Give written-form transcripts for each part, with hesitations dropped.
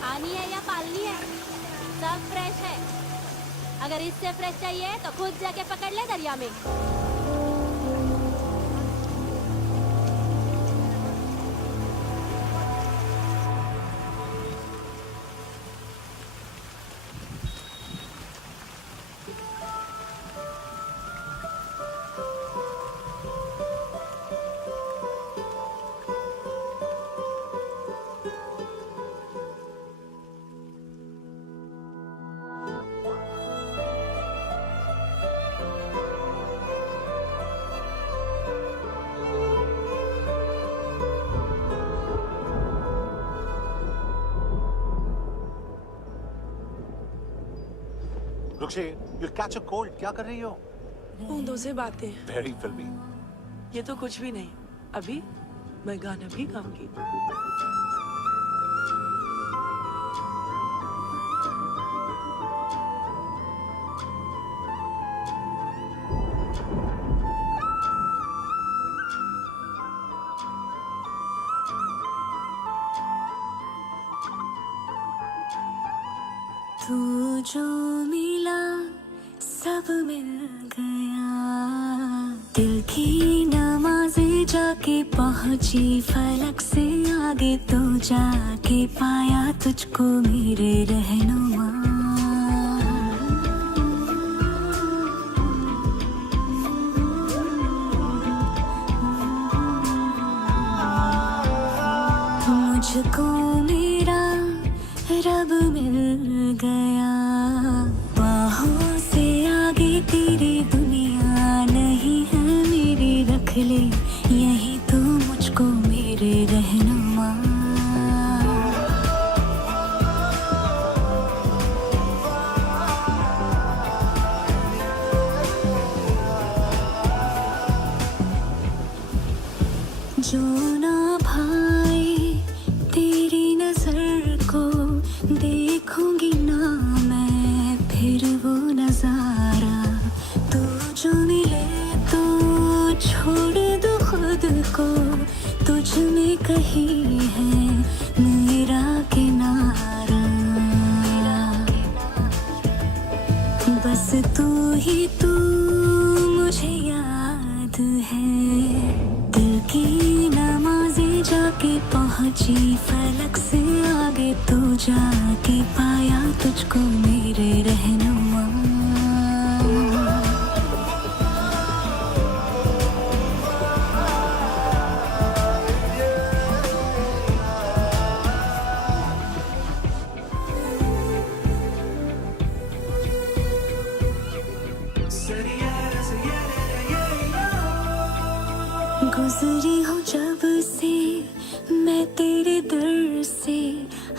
पानी है या पालनी है, सब फ्रेश है। अगर इससे फ्रेश चाहिए तो खुद जाके पकड़ ले दरिया में। रुक्षी, you'll catch a cold. क्या कर रही हो? बूंदों से बातें। Very filmy. ये तो कुछ भी नहीं। अभी मैं गाना भी गाऊंगी। तू जो मिला सब मिल गया, दिल की नमाज़ें जाके पहुंची फलक से आगे, तो जाके पाया तुझको मेरे रहनुमा। मुझको मेरा रब मिल गया, बाहों से आगे तेरी दुनिया नहीं है मेरी, रख ले यही तो मुझको मेरे रहनुमा। जो ना भाई तेरी नजर को देखूंगी ना मैं फिर वो नजारा, तू जो मिले तो छोड़ दो खुद को, तुझ में कहीं है मेरा किनारा। बस तू ही तू मुझे याद है, दिल की नमाज़ें जाके पहुंची फलक से आगे, तो जाके पाया तुझको मेरे रहनुमा। गुजरी हूँ जब से मैं तेरे दर से,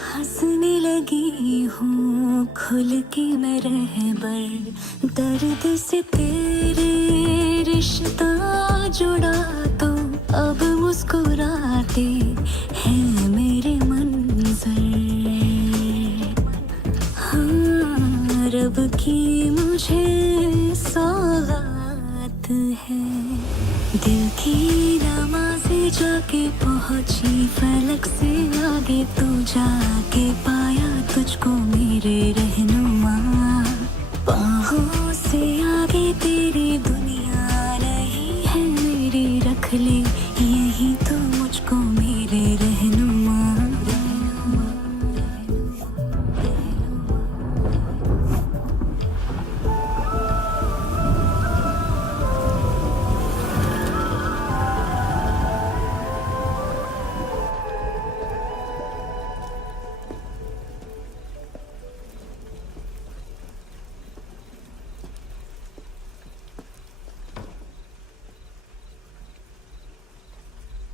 हंसने लगी हूँ खुल के मैं रहबर, दर्द से तेरे रिश्ता जुड़ा तो अब मुस्कुराते हैं मेरे मंजर। हाँ, रब की मुझे सौगात है, दिल की नमाज़ें जाके पहुंची फलक से आगे, तो जाके पाया तुझको मेरे रहनुमा। बाहों से आगे तेरी दुनिया नहीं है मेरी, रख ले यही तो मुझको मेरे रहनुमा।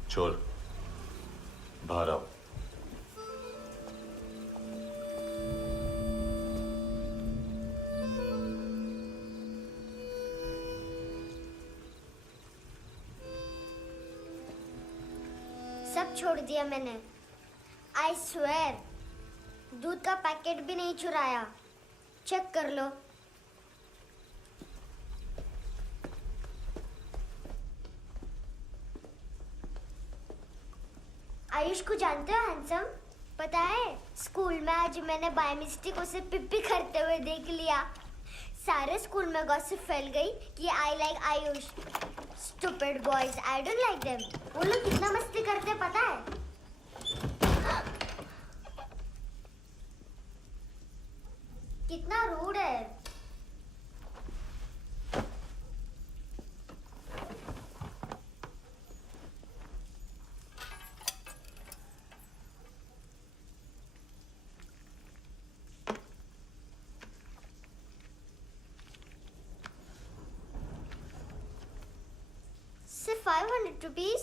चोर, बाहर आओ। सब छोड़ दिया मैंने। आई स्वेयर, दूध का पैकेट भी नहीं चुराया। चेक कर लो। आयुष को जानते हो हैंडसम? पता है, स्कूल में आज मैंने बाय मिस्टेक उसे पिप्पी करते हुए देख लिया। सारे स्कूल में गॉसिप फैल गई कि I like Ayush. Stupid boys, I don't like them. वो लोग कितना मस्ती करते पता है? कितना रूड है। सिर्फ 500 रुपीज?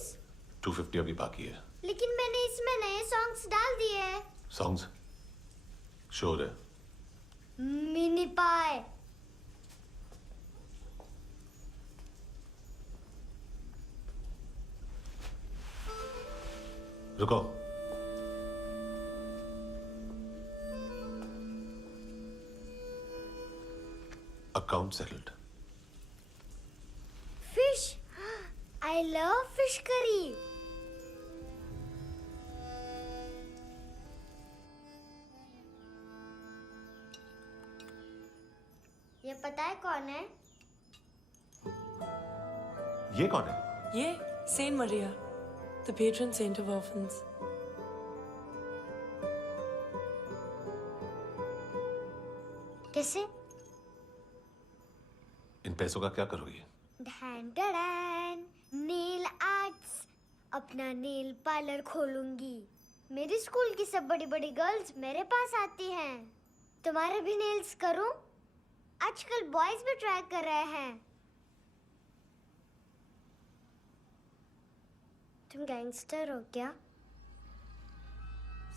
250 अभी बाकी है। लेकिन मैंने इसमें नए सॉन्ग्स डाल दिए हैं। सॉन्ग्स? श्योर है? मिनी पाए। रुको। Account settled. Fish, I love fish curry. ये पता है कौन है? ये कौन है? ये saint Maria, the patron saint of orphans. कैसे? इन पैसों का क्या करोगी? ढैन ढैन, नेल आर्ट्स। अपना नेल पार्लर खोलूंगी। मेरी स्कूल की सब बड़ी बड़ी गर्ल्स मेरे पास आती हैं। तुम्हारे भी नेल्स करूं? आजकल बॉयज भी ट्राई कर रहे हैं। तुम गैंगस्टर हो क्या?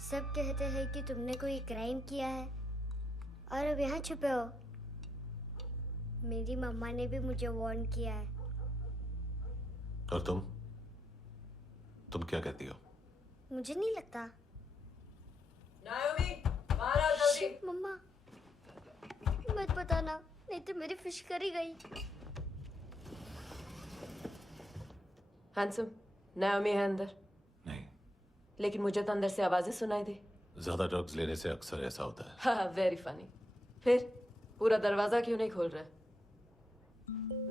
सब कहते हैं कि तुमने कोई क्राइम किया है और अब यहाँ छुपे हो। मेरी मम्मा ने भी मुझे वार्न किया है। और तुम क्या कहती हो? मुझे नहीं लगता। नायोमी, बाहर आओ जल्दी। शिट, मम्मा मत बताना, नहीं तो मेरी फिश करी गई। हैंडसम, नायोमी है अंदर। नहीं। लेकिन मुझे तो अंदर से आवाजें सुनाई दी। ज्यादा ड्रग्स लेने से अक्सर ऐसा होता है। हाँ, वेरी फनी। फिर पूरा दरवाजा क्यों नहीं खोल रहा?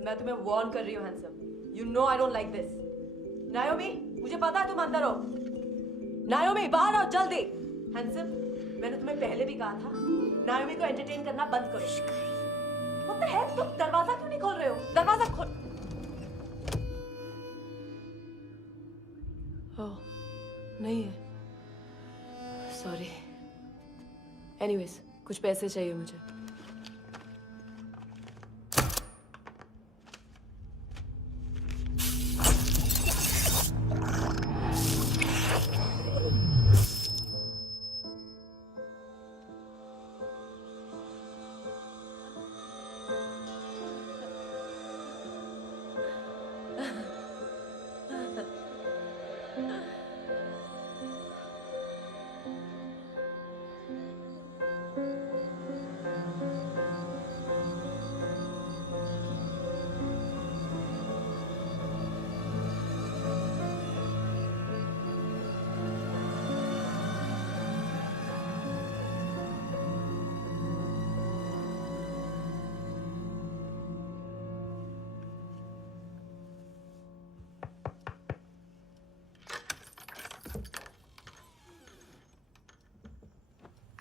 मैं तुम्हें वार्न कर रही हूँ handsome. You know I don't like this. नायोमी, मुझे पता है तुम अंदर हो। नायोमी, बाहर आओ जल्दी। हैंडसम, मैंने तुम्हें पहले भी कहा था नायोमी को एंटरटेन करना बंद करो। What the heck? तुम दरवाजा क्यों नहीं खोल रहे हो? दरवाजा खोल। ओह, नहीं है। सॉरी। एनीवेज, कुछ पैसे चाहिए मुझे।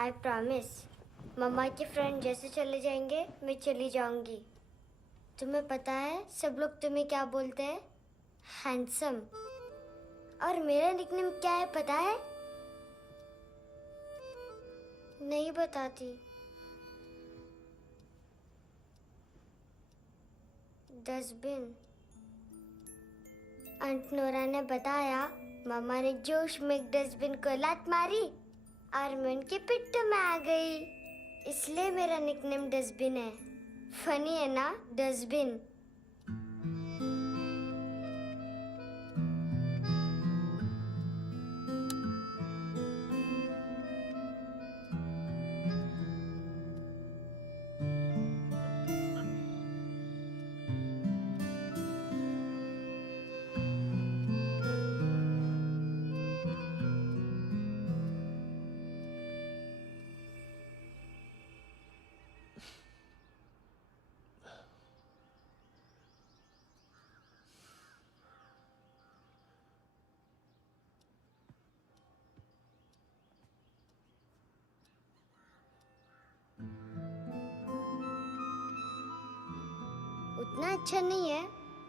आई प्रॉमिस, मम्मा के फ्रेंड जैसे चले जाएंगे मैं चली जाऊंगी। तुम्हें पता है सब लोग तुम्हें क्या बोलते हैं? हैंडसम। और मेरा निकनेम क्या है पता है? नहीं बताती। डस्टबिन। आंट नोरा ने बताया मामा ने जोश में एक डस्टबिन को लात मारी और मैं उनके पिट्ठू में आ गई, इसलिए मेरा निकनेम डस्टबिन है। फनी है ना, डस्टबिन। इतना अच्छा नहीं है,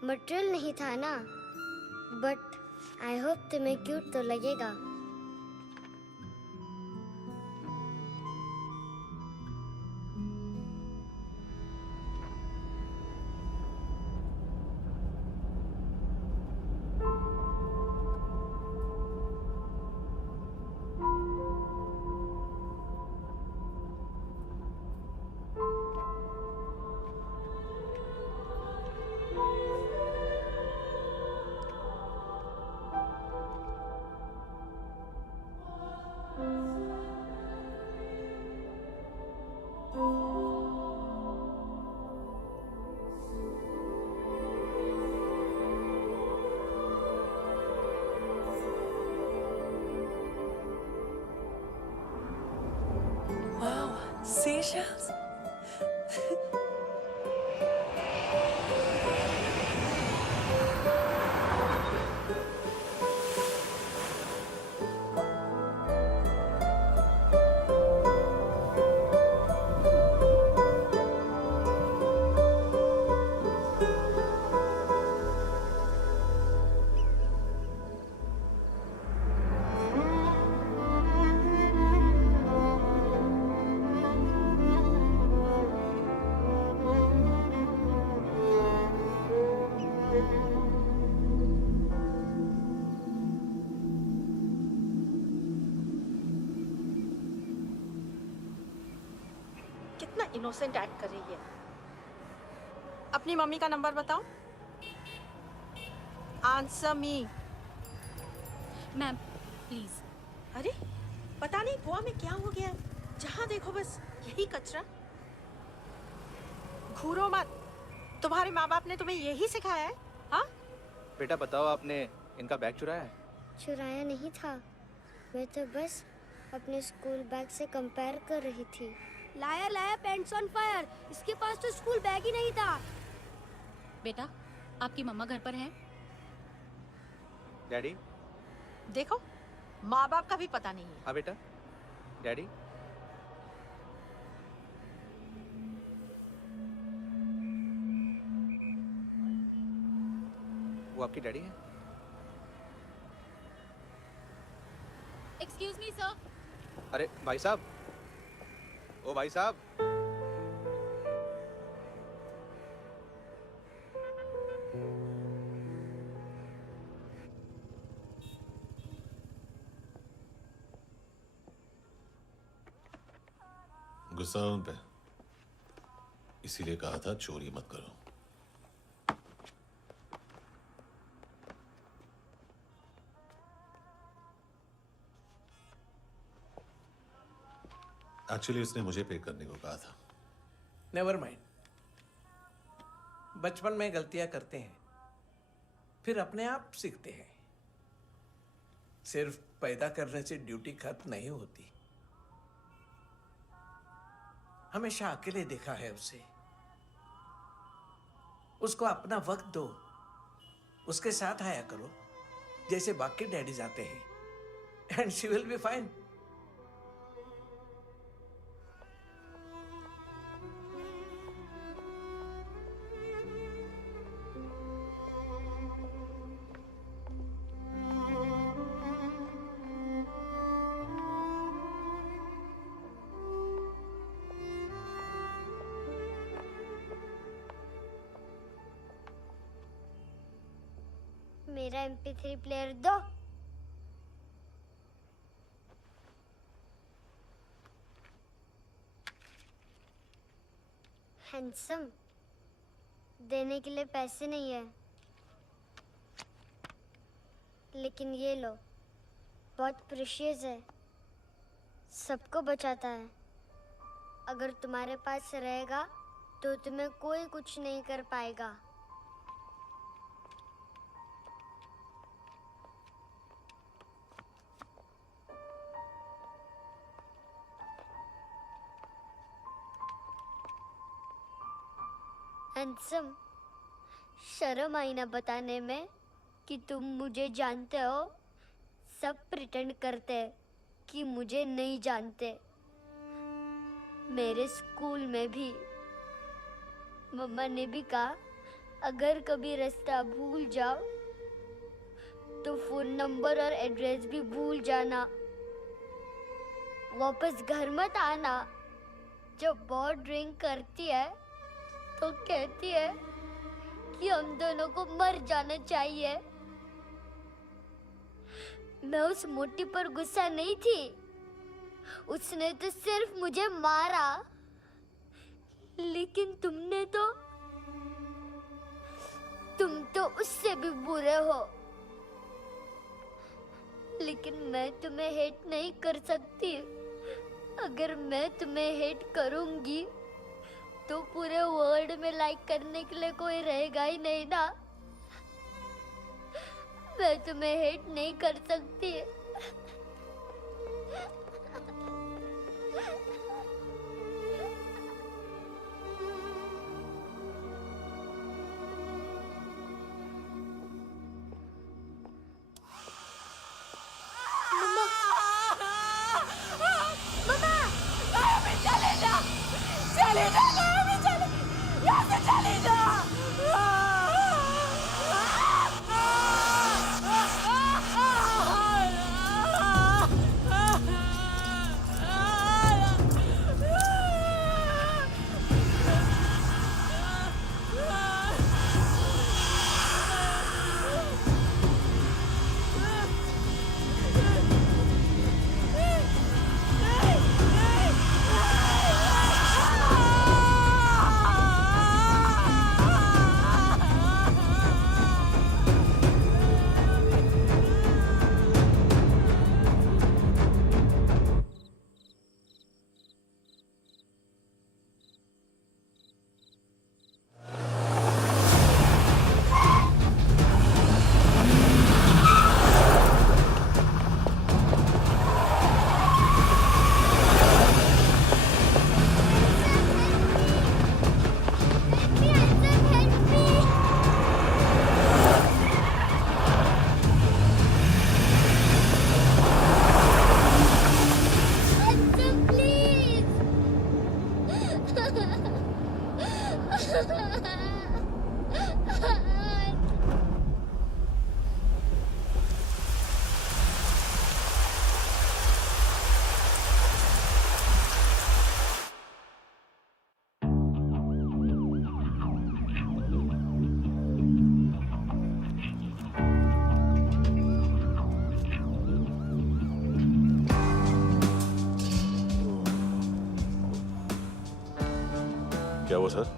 मटेरियल नहीं था ना, बट आई होप तुम्हें क्यूट तो लगेगा। Wow, seashells? कितना इनोसेंट एक्ट कर रही है। अपनी मम्मी का नंबर बताओ। Answer me. Ma'am please. अरे पता नहीं गोवा में क्या हो गया है, जहाँ देखो बस यही कचरा। घूरो मत। तुम्हारे माँ बाप ने तुम्हें यही सिखाया है? हाँ बेटा बताओ, आपने इनका बैग चुराया है? चुराया नहीं था, मैं तो बस अपने स्कूल बैग से कंपेयर कर रही थी। लाया लाया पैंट्स ऑन फायर, इसके पास तो स्कूल बैग ही नहीं था। बेटा आपकी मम्मा घर पर है? डैडी? देखो माँ बाप का भी पता नहीं है। हाँ बेटा। डैडी? वो आपकी डैडी है? Excuse me sir. अरे भाई साहब, ओ भाई साहब। गुस्सा उन पे, इसीलिए कहा था चोरी मत करो। एक्चुअली उसने मुझे पे करने को कहा था। Never mind. बचपन में गलतियां करते हैं, फिर अपने आप सीखते हैं। सिर्फ पैदा करने से ड्यूटी खत्म नहीं होती। हमेशा अकेले देखा है उसे। उसको अपना वक्त दो, उसके साथ आया करो जैसे बाकी डैडीज आते हैं, and she will be fine. मेरा MP3 प्लेयर दो। हैंडसम, देने के लिए पैसे नहीं है, लेकिन ये लो, बहुत प्रेशियस है, सबको बचाता है। अगर तुम्हारे पास रहेगा तो तुम्हें कोई कुछ नहीं कर पाएगा। हैंडसम, शर्म आई ना बताने में कि तुम मुझे जानते हो। सब प्रिटेंड करते हैं कि मुझे नहीं जानते। मेरे स्कूल में भी मम्मा ने भी कहा अगर कभी रास्ता भूल जाओ तो फोन नंबर और एड्रेस भी भूल जाना। वापस घर मत आना। जब बहुत ड्रिंक करती है तो कहती है कि हम दोनों को मर जाना चाहिए। मैं उस मोटी पर गुस्सा नहीं थी, उसने तो सिर्फ मुझे मारा। लेकिन तुम तो उससे भी बुरे हो। लेकिन मैं तुम्हें हेट नहीं कर सकती। अगर मैं तुम्हें हेट करूंगी तो पूरे वर्ल्ड में लाइक करने के लिए कोई रहेगा ही नहीं ना। मैं तुम्हें हेट नहीं कर सकती। क्या हुआ सर?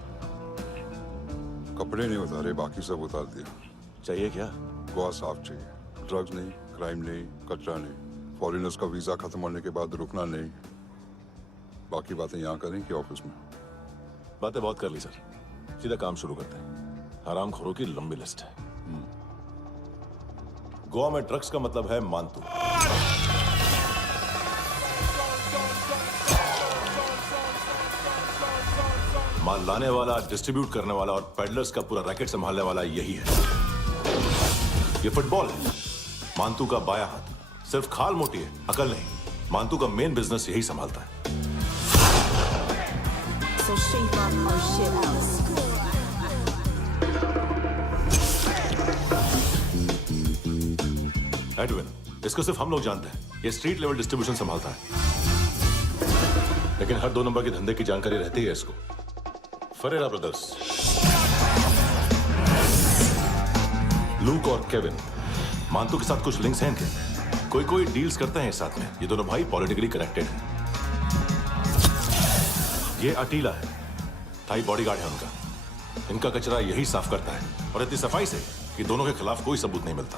कपड़े नहीं उतारे, बाकी सब उतार दिया। चाहिए क्या? गोवा साफ चाहिए। ड्रग्स नहीं, क्राइम नहीं, कचरा नहीं। फॉरेनर्स का वीजा खत्म होने के बाद रुकना नहीं। बाकी बातें यहाँ करें कि ऑफिस में? बातें बहुत कर ली सर, सीधा काम शुरू करते हैं। हरामखोरों की लंबी लिस्ट है। गोवा में ड्रग्स का मतलब है मानतू। माल लाने वाला, डिस्ट्रीब्यूट करने वाला और पेडलर्स का पूरा रैकेट संभालने वाला यही है। ये फुटबॉल है, मानतू का बायां हाथ। सिर्फ खाल मोटी है, अकल नहीं। मानतू का मेन बिजनेस यही संभालता है। एडविन, इसको सिर्फ हम लोग जानते हैं। ये स्ट्रीट लेवल डिस्ट्रीब्यूशन संभालता है, लेकिन हर 2 नंबर के धंधे की जानकारी रहती है इसको। फरेरा ब्रदर्स, लूक और केविन, मानतू के साथ कुछ लिंक्स हैं इनके। कोई डील्स करते हैं साथ में। ये दोनों भाई पॉलिटिकली कनेक्टेड हैं। ये अटीला है, थाई बॉडीगार्ड है उनका। इनका कचरा यही साफ करता है, और इतनी सफाई से कि दोनों के खिलाफ कोई सबूत नहीं मिलता।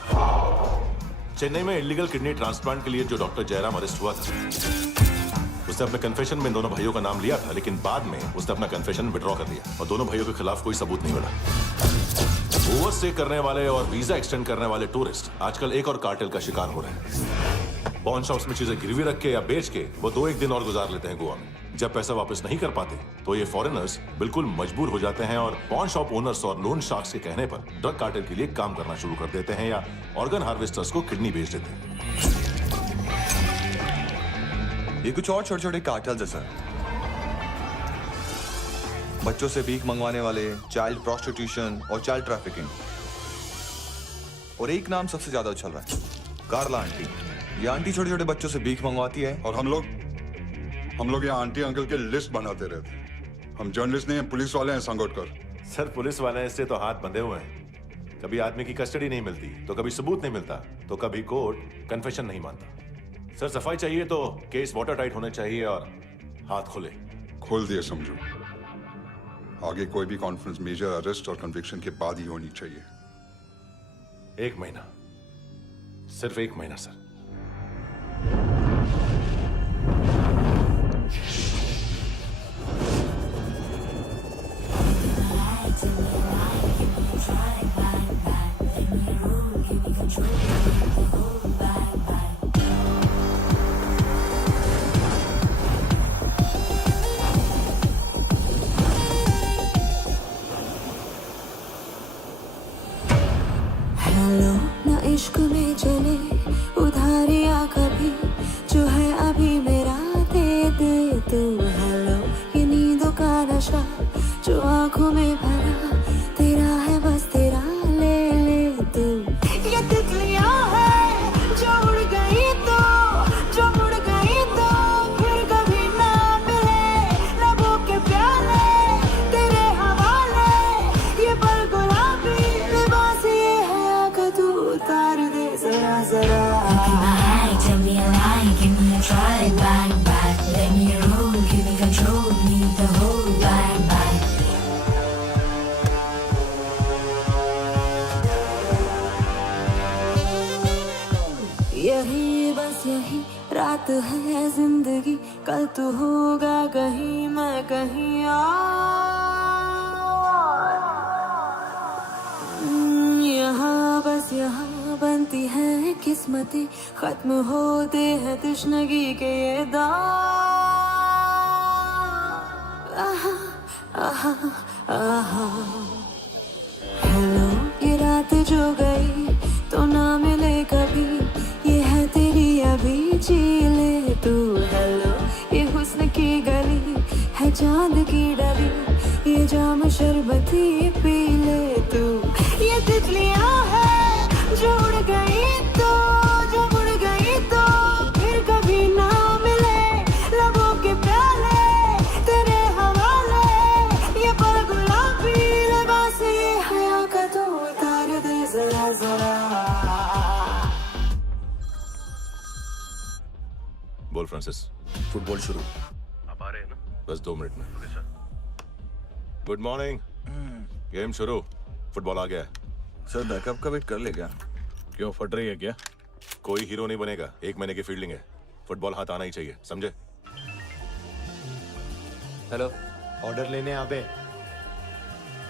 चेन्नई में इलीगल किडनी ट्रांसप्लांट के लिए जो डॉक्टर जयराम अरेस्ट हुआ था, उसने अपने कन्फेशन में दोनों भाइयों का नाम लिया था, लेकिन बाद में उसने अपना कन्फेशन विड्रॉ कर लिया और दोनों भाइयों के खिलाफ कोई सबूत नहीं मिला। ओवरस्टे करने वाले और वीजा एक्सटेंड करने वाले टूरिस्ट आजकल एक और कार्टेल का शिकार हो रहे हैं। पॉन शॉप्स में चीजें गिरवी रख के या बेच के वो 2-1 दिन और गुजार लेते हैं गोवा में। जब पैसा वापस नहीं कर पाते तो ये फॉरेनर्स बिल्कुल मजबूर हो जाते हैं और पॉन शॉप ओनर्स और लोन शार्क्स के कहने पर ड्रग कार्टेल के लिए काम करना शुरू कर देते हैं या ऑर्गन हार्वेस्टर्स को किडनी बेच देते हैं। ये कुछ और छोटे छोटे कार्टेल्स है सर। बच्चों से भीख मंगवाने वाले, चाइल्ड प्रोस्टिट्यूशन और चाइल्ड ट्रैफिकिंग। और एक नाम सबसे ज्यादा उछल रहा है, कार्ला आंटी। ये आंटी छोटे छोटे बच्चों से भीख मंगवाती है। और हम लोग यहाँ आंटी अंकल के लिस्ट बनाते रहते। हम जर्नलिस्ट नहीं हैं, पुलिस वाले हैं संगोटकर। सर पुलिस वाले इससे तो हाथ बंधे हुए हैं। कभी आदमी की कस्टडी नहीं मिलती, तो कभी सबूत नहीं मिलता, तो कभी कोर्ट कन्फेशन नहीं मानता। सर सफाई चाहिए तो केस वाटर टाइट होने चाहिए और हाथ खुले। खोल दिए समझो। आगे कोई भी कॉन्फ्रेंस मेजर अरेस्ट और कन्विक्शन के बाद ही होनी चाहिए। 1 महीना, सिर्फ 1 महीना सर। हेलो ना इश्क में चले उधारिया कभी, जो है अभी मेरा दे दे तू। हेलो ये नींदों का नशा जो आंखों में भरा, तेरा है बस तेरा, ले ले तू। ये तितलियां है जो उड़ गई तो, जो उड़ गई तो फिर कभी ना मिले। लबों के प्याले तेरे हवाले, ये पल गुलाबी लिबास ये है, आकर तू उतार दे जरा जरा। Tell me a lie, give me a try, bang bang. Let me roll, give me control, need the whole bang bang. यही बस यही रात है जिंदगी, कल तू होगा कहीं मैं कहीं और। यहाँ बस यहाँ बनती है किस्मतें, खत्म होते हैं तश्नगी के ये दाग। आहा आहा आहा। हेलो ये रात जो गई तो ना मिले कभी, ये है तेरी अभी, जी ले तू। हेलो ये हुस्न की गली है चांद की डली, ये जाम शरबती पी ले तू। ये तितलियां है जो उड़ गई तो, जो उड़ गई तो फिर कभी ना मिले। लबों के प्याले तेरे हवाले, ये पल गुलाबी लिबास ये हया का तू उतार दे जरा जरा। बोल फ्रांसिस। फुटबॉल शुरू। आप आ रहे हैं ना? बस 2 मिनट में। Good morning. गेम शुरू, फुटबॉल आ गया है। सर बैकअप का वेट कर ले क्या? क्यों, फट रही है क्या? कोई हीरो नहीं बनेगा, 1 महीने की फील्डिंग है। फुटबॉल हाथ आना ही चाहिए, समझे? हेलो, ऑर्डर लेने आ बे।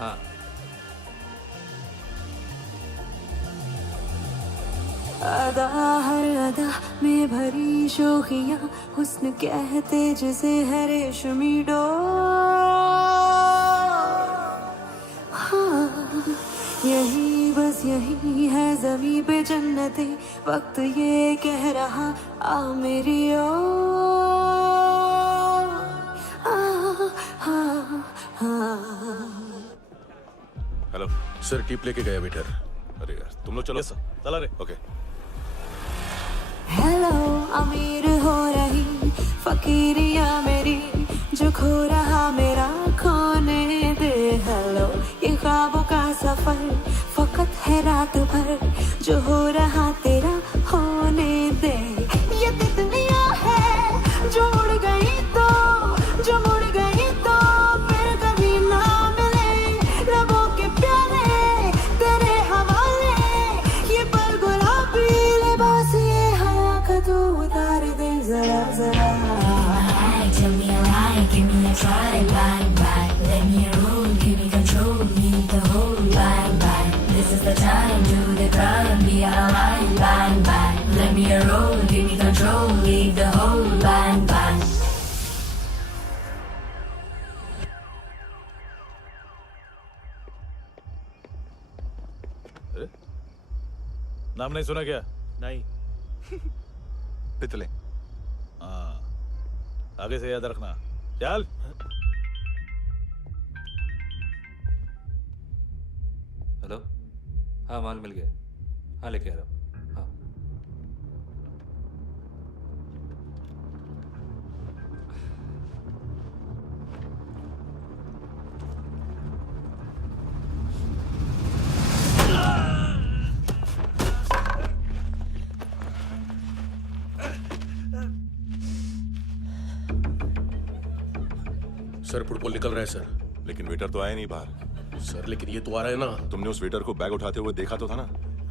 हाँ। अदा हर अदा में भरी शोखियाँ, हुस्न कहते जिसे है रेशमी डोर। हाँ यही बस यही है ज़मीं पे जन्नते, वक्त ये कह रहा आ मेरी ओर। हेलो सर, टिप लेके गया वेटर। अरे यार तुम लोग चलो। चला रे। ओके। हेलो अमीर हो रही फकीरिया मेरी, जो खो रहा मेरा खोने दे। हेलो ये ख्वाबों का सफर फकत है रात भर, जो हो रहा तेरा होने दे। ये तितलियां है जो उड़ गई तो, जो उड़ गई तो फिर कभी ना मिले। लबों के प्याले तेरे हवाले, ये पल गुलाबी लिबास ये हवा का तू उतार दे जरा जरा। Tell me a lie, give me a try, bang bang. Let me roll, give me control, need the whole bang bang. This is the time, do the crime, be alive, bang bang. Let me roll, give me control, leave the whole bang bang. नाम नहीं सुना क्या? नहीं। पितले। हाँ, आगे से याद रखना। चल। हाँ माल मिल गया। हाँ लेके आ रहा हूँ। हाँ सर फुटबॉल निकल रहा है सर। लेकिन वेटर तो आया नहीं बाहर। सर लेकिन ये तो आ रहा है ना। तुमने उस वेटर को बैग उठाते हुए देखा तो था ना।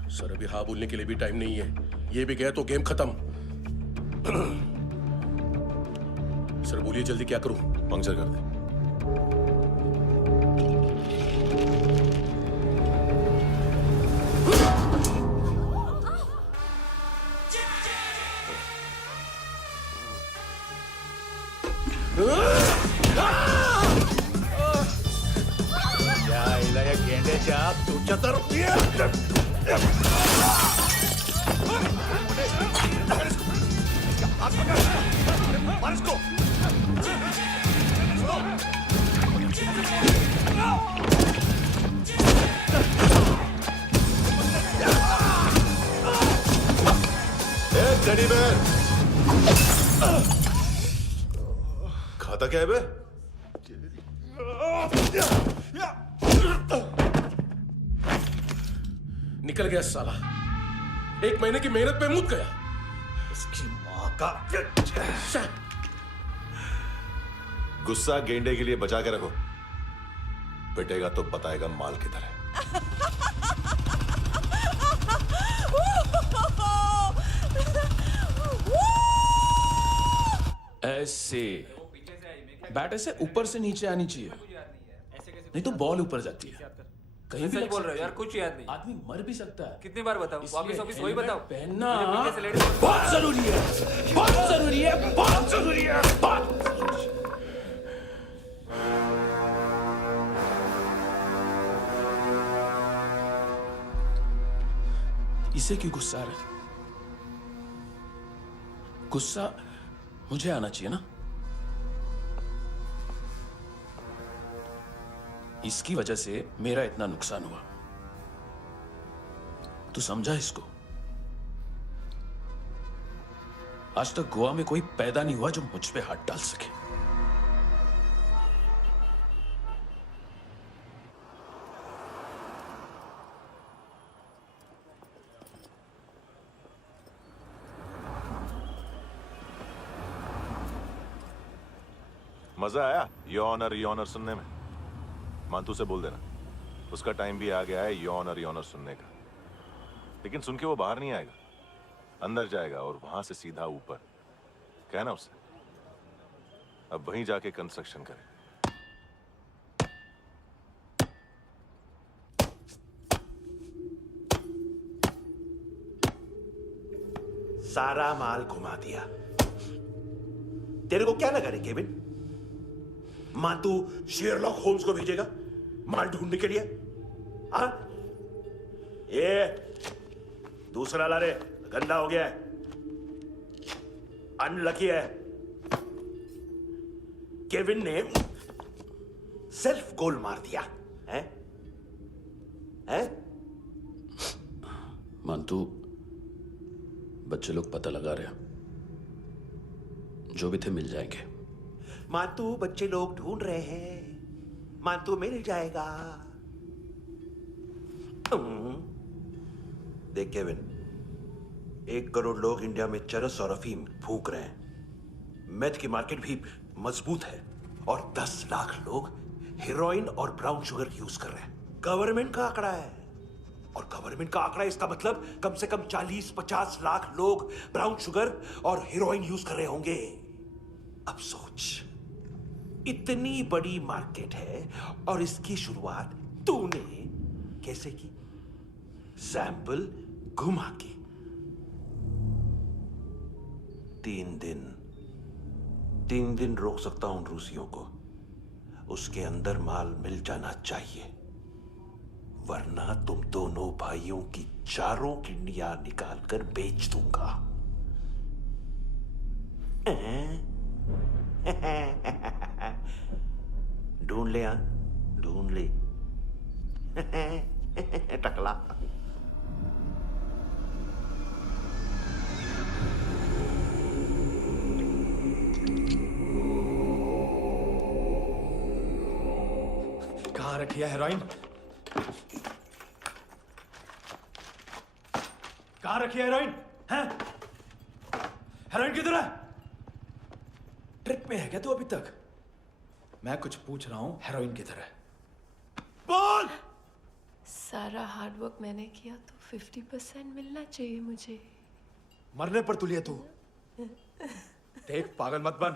सर अभी हाँ बोलने के लिए भी टाइम नहीं है। ये भी गया तो गेम खत्म। सर बोलिए जल्दी क्या करूं? पंक्चर कर दे। गेंड्याच्या तुझ्या तर टेडी बेयर खाता क्या है बे? निकल गया साला। 1 महीने की मेहनत पे मुक गया। इसकी माँ का गुस्सा गेंडे के लिए बचा के रखो। पिटेगा तो बताएगा माल किधर है। ऐसे बैट ऐसे ऊपर से नीचे आनी चाहिए, नहीं तो बॉल ऊपर जाती है। कहीं भी बोल रहे हो यार, कुछ याद नहीं। आदमी मर भी सकता है। कितनी बार बताओ? वापिस वापिस वही बताओ। पहनना मुझे पीछे से लेडीज बहुत जरूरी है, बहुत जरूरी है, बहुत जरूरी है, बहुत जरूरी है। इसे क्यों गुस्सा आ रहा है? गुस्सा मुझे आना चाहिए ना। इसकी वजह से मेरा इतना नुकसान हुआ। तू समझा इसको? आज तक गोवा में कोई पैदा नहीं हुआ जो मुझ पे हाथ डाल सके। मजा आया योर ऑनर सुनने में? मानतू से बोल देना उसका टाइम भी आ गया है योर ऑनर सुनने का। लेकिन सुन के वो बाहर नहीं आएगा, अंदर जाएगा और वहां से सीधा ऊपर। कहना उसे अब वहीं जाके कंस्ट्रक्शन करे। सारा माल घुमा दिया। तेरे को क्या लगा रे केविन? मान तू शेरलॉक होम्स को भेजेगा माल ढूंढने के लिए? हाँ? ये दूसरा ला रे, गंदा हो गया है, अनलकी है। केविन ने सेल्फ गोल मार दिया है? हैं? मानतू बच्चे लोग पता लगा रहे हैं, जो भी थे मिल जाएंगे। मानतू बच्चे लोग ढूंढ रहे हैं, मानतू मिल जाएगा। देख केविन, 1 करोड़ लोग इंडिया में चरस और अफीम फूंक रहे हैं। मेथ की मार्केट भी मजबूत है और 10 लाख लोग हेरोइन और ब्राउन शुगर यूज कर रहे हैं। गवर्नमेंट का आंकड़ा है, और गवर्नमेंट का आंकड़ा इसका मतलब कम से कम 40-50 लाख लोग ब्राउन शुगर और हेरोइन यूज कर रहे होंगे। अब सोच, इतनी बड़ी मार्केट है और इसकी शुरुआत तूने कैसे की? सैंपल घुमा के। 3 दिन रोक सकता हूं रूसियों को, उसके अंदर माल मिल जाना चाहिए, वरना तुम दोनों भाइयों की 4 किडनियां निकाल कर बेच दूंगा। ढूंढ ले, ढूंढ ले टकला। रखी है हेरोइन? कहाँ रखी है हेरोइन? हैं? हेरोइन किधर है? ट्रिप में है क्या तू अभी तक? मैं कुछ पूछ रहा हूं, हेरोइन किधर है? बोल! सारा हार्डवर्क मैंने किया तो 50% मिलना चाहिए मुझे। मरने पर तुलिए तू। देख पागल मत बन।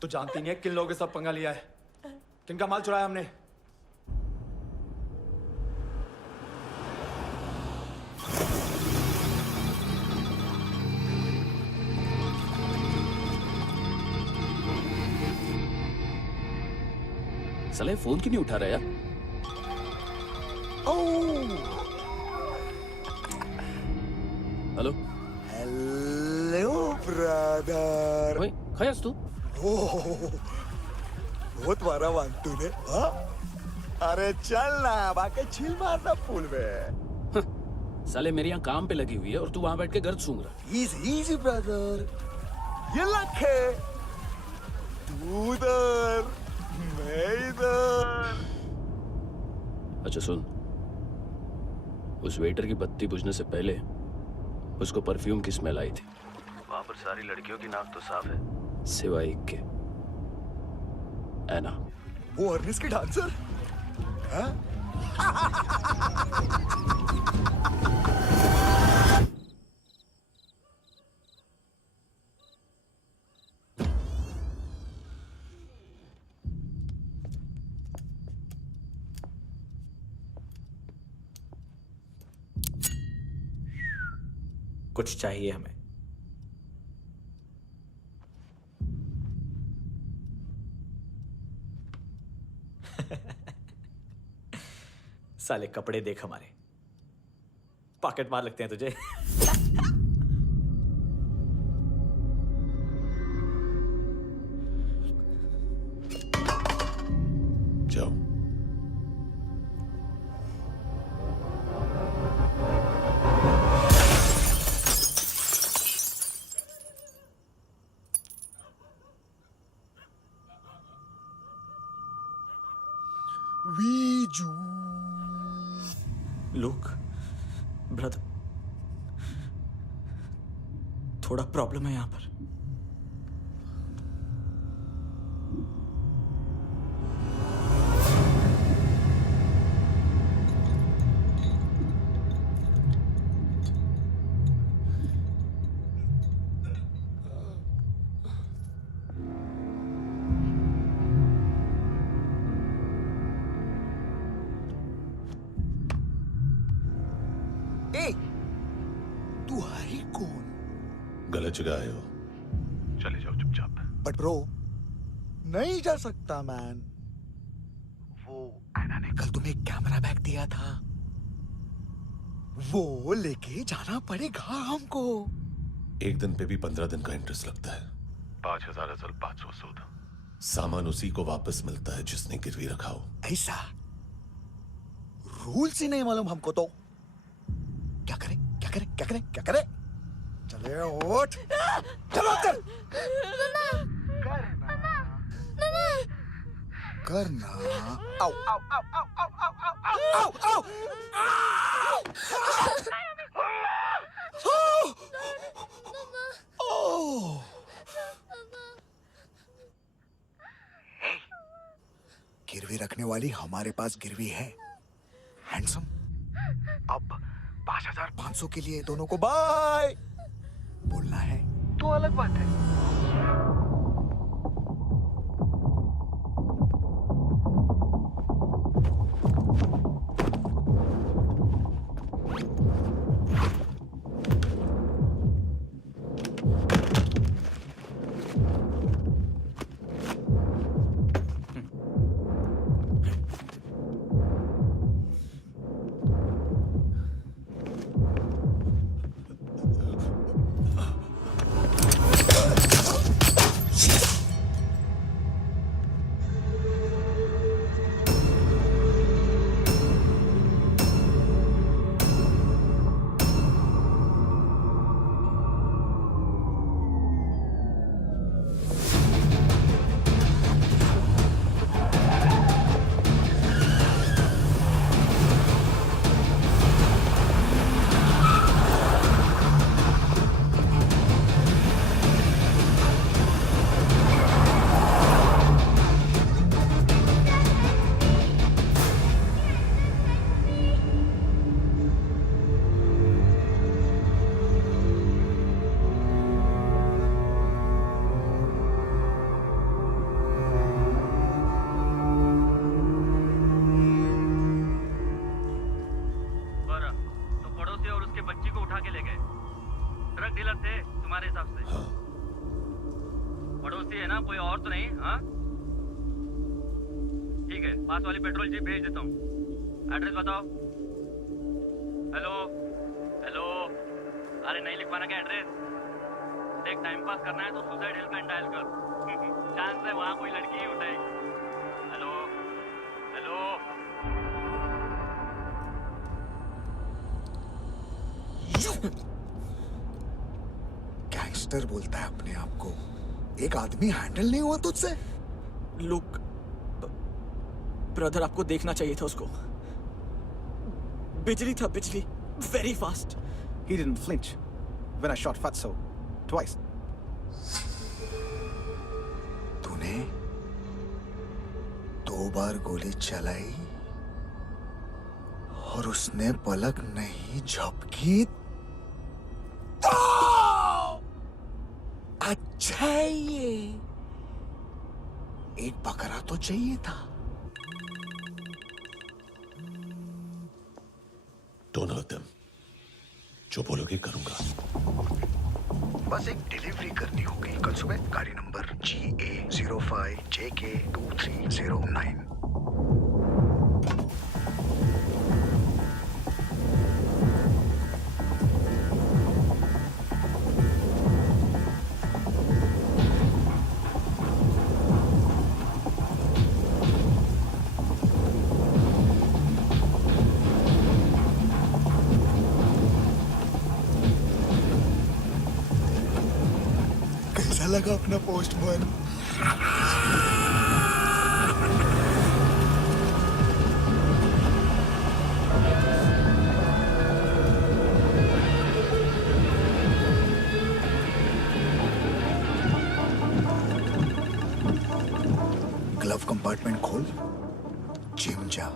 तू जानती नहीं है किन लोगों के साथ पंगा लिया है, किनका माल चुराया हमने। साले फोन क्यों नहीं उठा रहा यार? Hello hello brother. ओए खयास तू? बहुत मारा वांटू ने। हाँ? अरे चल ना, बाकी चिल मारना पूल में। साले मेरी यहाँ काम पे लगी हुई है और तू वहां बैठ के गर्द सूंघ रहा। इजी ब्रदर, ये लक है। तू उधर, मैं इधर। अच्छा सुन, उस वेटर की बत्ती बुझने से पहले उसको परफ्यूम की स्मेल आई थी। वहां पर सारी लड़कियों की नाक तो साफ है, सिवाय एक के, एना। वो अर्निस की डांसर? हाँ? कुछ चाहिए हमें। साले कपड़े देख हमारे, पॉकेट मार लगते हैं तुझे। जाओ। वीजू। लुक ब्रदर, थोड़ा प्रॉब्लम है यहाँ पर। तू है कौन? गलत जगह आए हो, चले जाओ चुपचाप। बट ब्रो, नहीं जा सकता मैन। वो एना ने कल तुम्हें एक कैमरा बैग दिया था, वो लेके जाना पड़ेगा हमको। एक दिन पे भी 15 दिन का इंटरेस्ट लगता है। 5,000 असल 500 सूद। सामान उसी को वापस मिलता है जिसने गिरवी रखा हो। ऐसा रूल्स ही नहीं मालूम हमको तो। क्या करें क्या करें क्या करें क्या करें? चले उठ, चलो कर करना। आओ आओ आओ आओ आओ आओ आओ आओ आओ। गिरवी रखने वाली हमारे पास गिरवी है। हैंडसम, अब 5,500 के लिए दोनों को बाय बोलना है तो अलग बात है। ड्रग डीलर थे तुम्हारे हिसाब से? हाँ। पड़ोसी है ना, कोई और तो नहीं? हाँ ठीक है, पास वाली पेट्रोल जीप भेज देता हूँ। एड्रेस बताओ। हेलो हेलो, अरे नहीं लिखवाना क्या एड्रेस? देख, टाइम पास करना है तो सुसाइड हेल्पलाइन डायल कर। चांस है वहाँ कोई लड़की ही उठाएगी। Hello hello. गैंगस्टर बोलता है अपने आप को। एक आदमी हैंडल नहीं हुआ तुझसे? लुक ब्रदर, आपको देखना चाहिए था उसको। बिजली था, बिजली, very fast. He didn't flinch when I shot Fatso twice. तूने 2 बार गोली चलाई और उसने पलक नहीं झपकी तो अच्छा है ये। एक बकरा तो चाहिए था। Don't hurt them. जो बोलोगे करूंगा। बस एक डिलीवरी करनी होगी कल सुबह। गाड़ी नंबर GA05JK2309। कैसा लगा अपना पोस्टमैन? ग्लव कंपार्टमेंट खोल, जिम जा।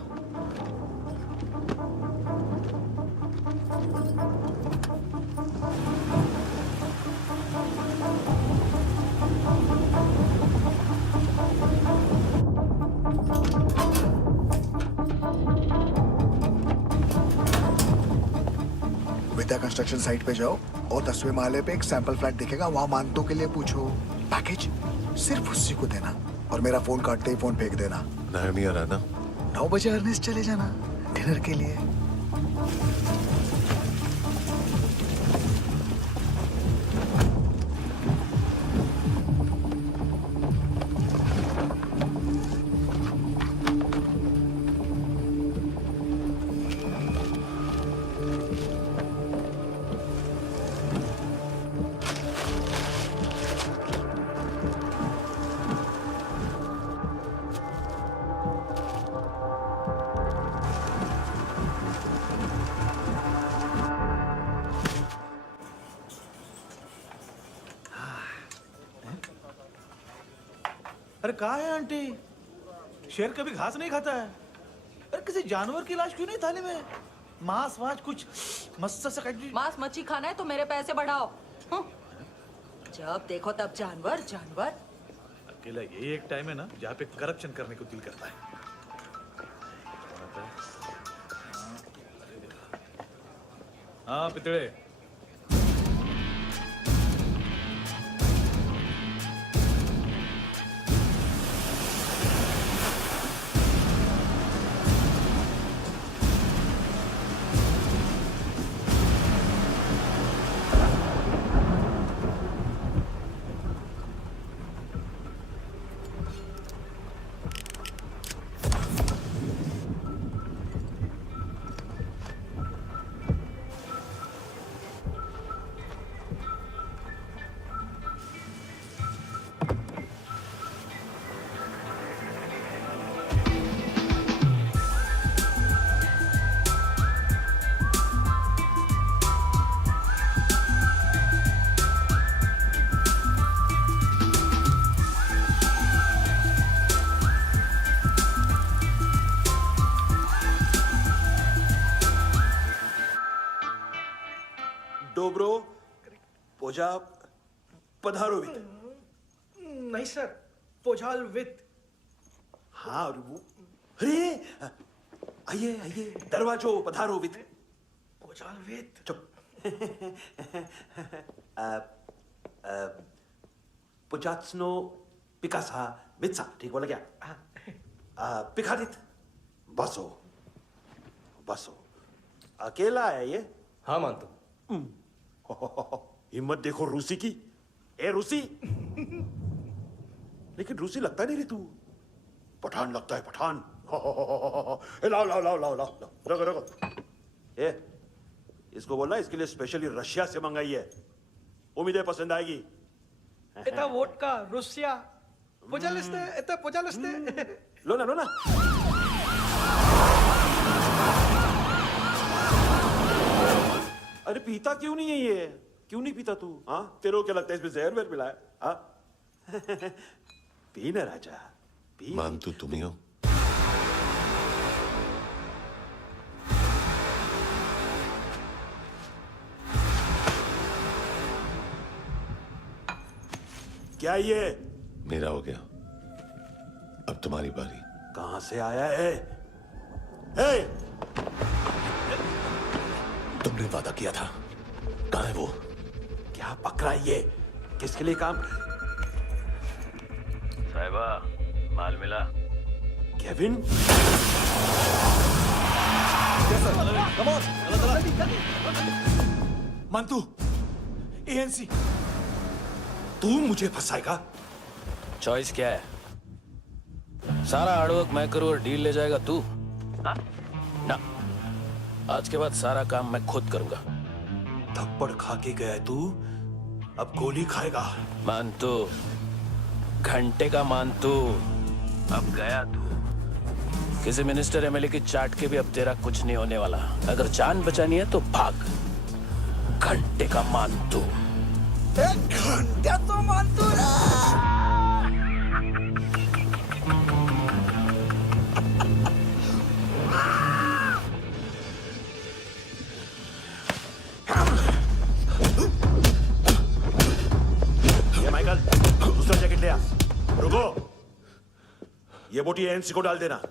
विद्या कंस्ट्रक्शन साइट पे जाओ और 10वें माले पे एक सैंपल फ्लैट दिखेगा, वहां मानतों के लिए पूछो। पैकेज सिर्फ उसी को देना और मेरा फोन काटते ही फोन फेंक देना। नायोमी आ रहा है ना? 9 बजे अर्नेस्ट चले जाना डिनर के लिए। अरे कहाँ है आंटी? शेर कभी घास नहीं खाता है। अरे किसी जानवर की लाश क्यों नहीं थाली में? मांस वास कुछ मस्त सा मांस मच्छी खाना है तो मेरे पैसे बढ़ाओ। जब देखो तब जानवर जानवर। अकेला यही एक टाइम है ना जहाँ पे करप्शन करने को दिल करता है। हाँ पितड़े। डोब्रो पोजा पधारोवित। नहीं सर, पोझाल विथ। हाँ और वो, अरे आइए आइए, दरवाजो पधारोवित। पोझाल विथ। चुप, पुचात्सनो पिकासा मित्सा, ठीक बोला क्या? पिखादित बसो बसो। अकेला है ये? हाँ मानतो। हिम्मत देखो रूसी की। ए रूसी, लेकिन रूसी लगता नहीं रे तू, पठान लगता है, पठान। लाओ लाओ लाओ लाओ लाओ, रखो रखो। ए, इसको बोलना इसके लिए स्पेशली रशिया से मंगाई है, उम्मीद है पसंद आएगी। इतना वोडका रुसिया पोजालिस्ते, इतना पोजालिस्ते। लो ना लो ना। अरे पीता क्यों नहीं है ये? क्यों नहीं पीता तू? हाँ, तेरे को क्या लगता है इसमें जहर वहर मिला है? हाँ? पी ना राजा, पी। मान तू तुम ही हो। क्या ये? मेरा हो गया, अब तुम्हारी बारी। कहां से आया है? हे! तुमने वादा किया था, कहां है वो? क्या पकड़ा ये? किसके लिए काम? साहिबा, माल मिला? केविन? मंतु, एएनसी। तू मुझे फंसाएगा? चॉइस क्या है? सारा हार्डवर्क मैं करूं और डील ले जाएगा तू? ना, आज के बाद सारा काम मैं खुद करूंगा। थप्पड़ खा के गया तू, अब गोली खाएगा। मानतू, घंटे का मानतू, अब गया तू। किसी मिनिस्टर एमएलए की चाट के भी अब तेरा कुछ नहीं होने वाला। अगर जान बचानी है तो भाग। घंटे का मानतू। घंटा तो मानतू ये माइकल, दूसरा जैकेट ले आ। रुको, ये बोटी एएनसी को डाल देना।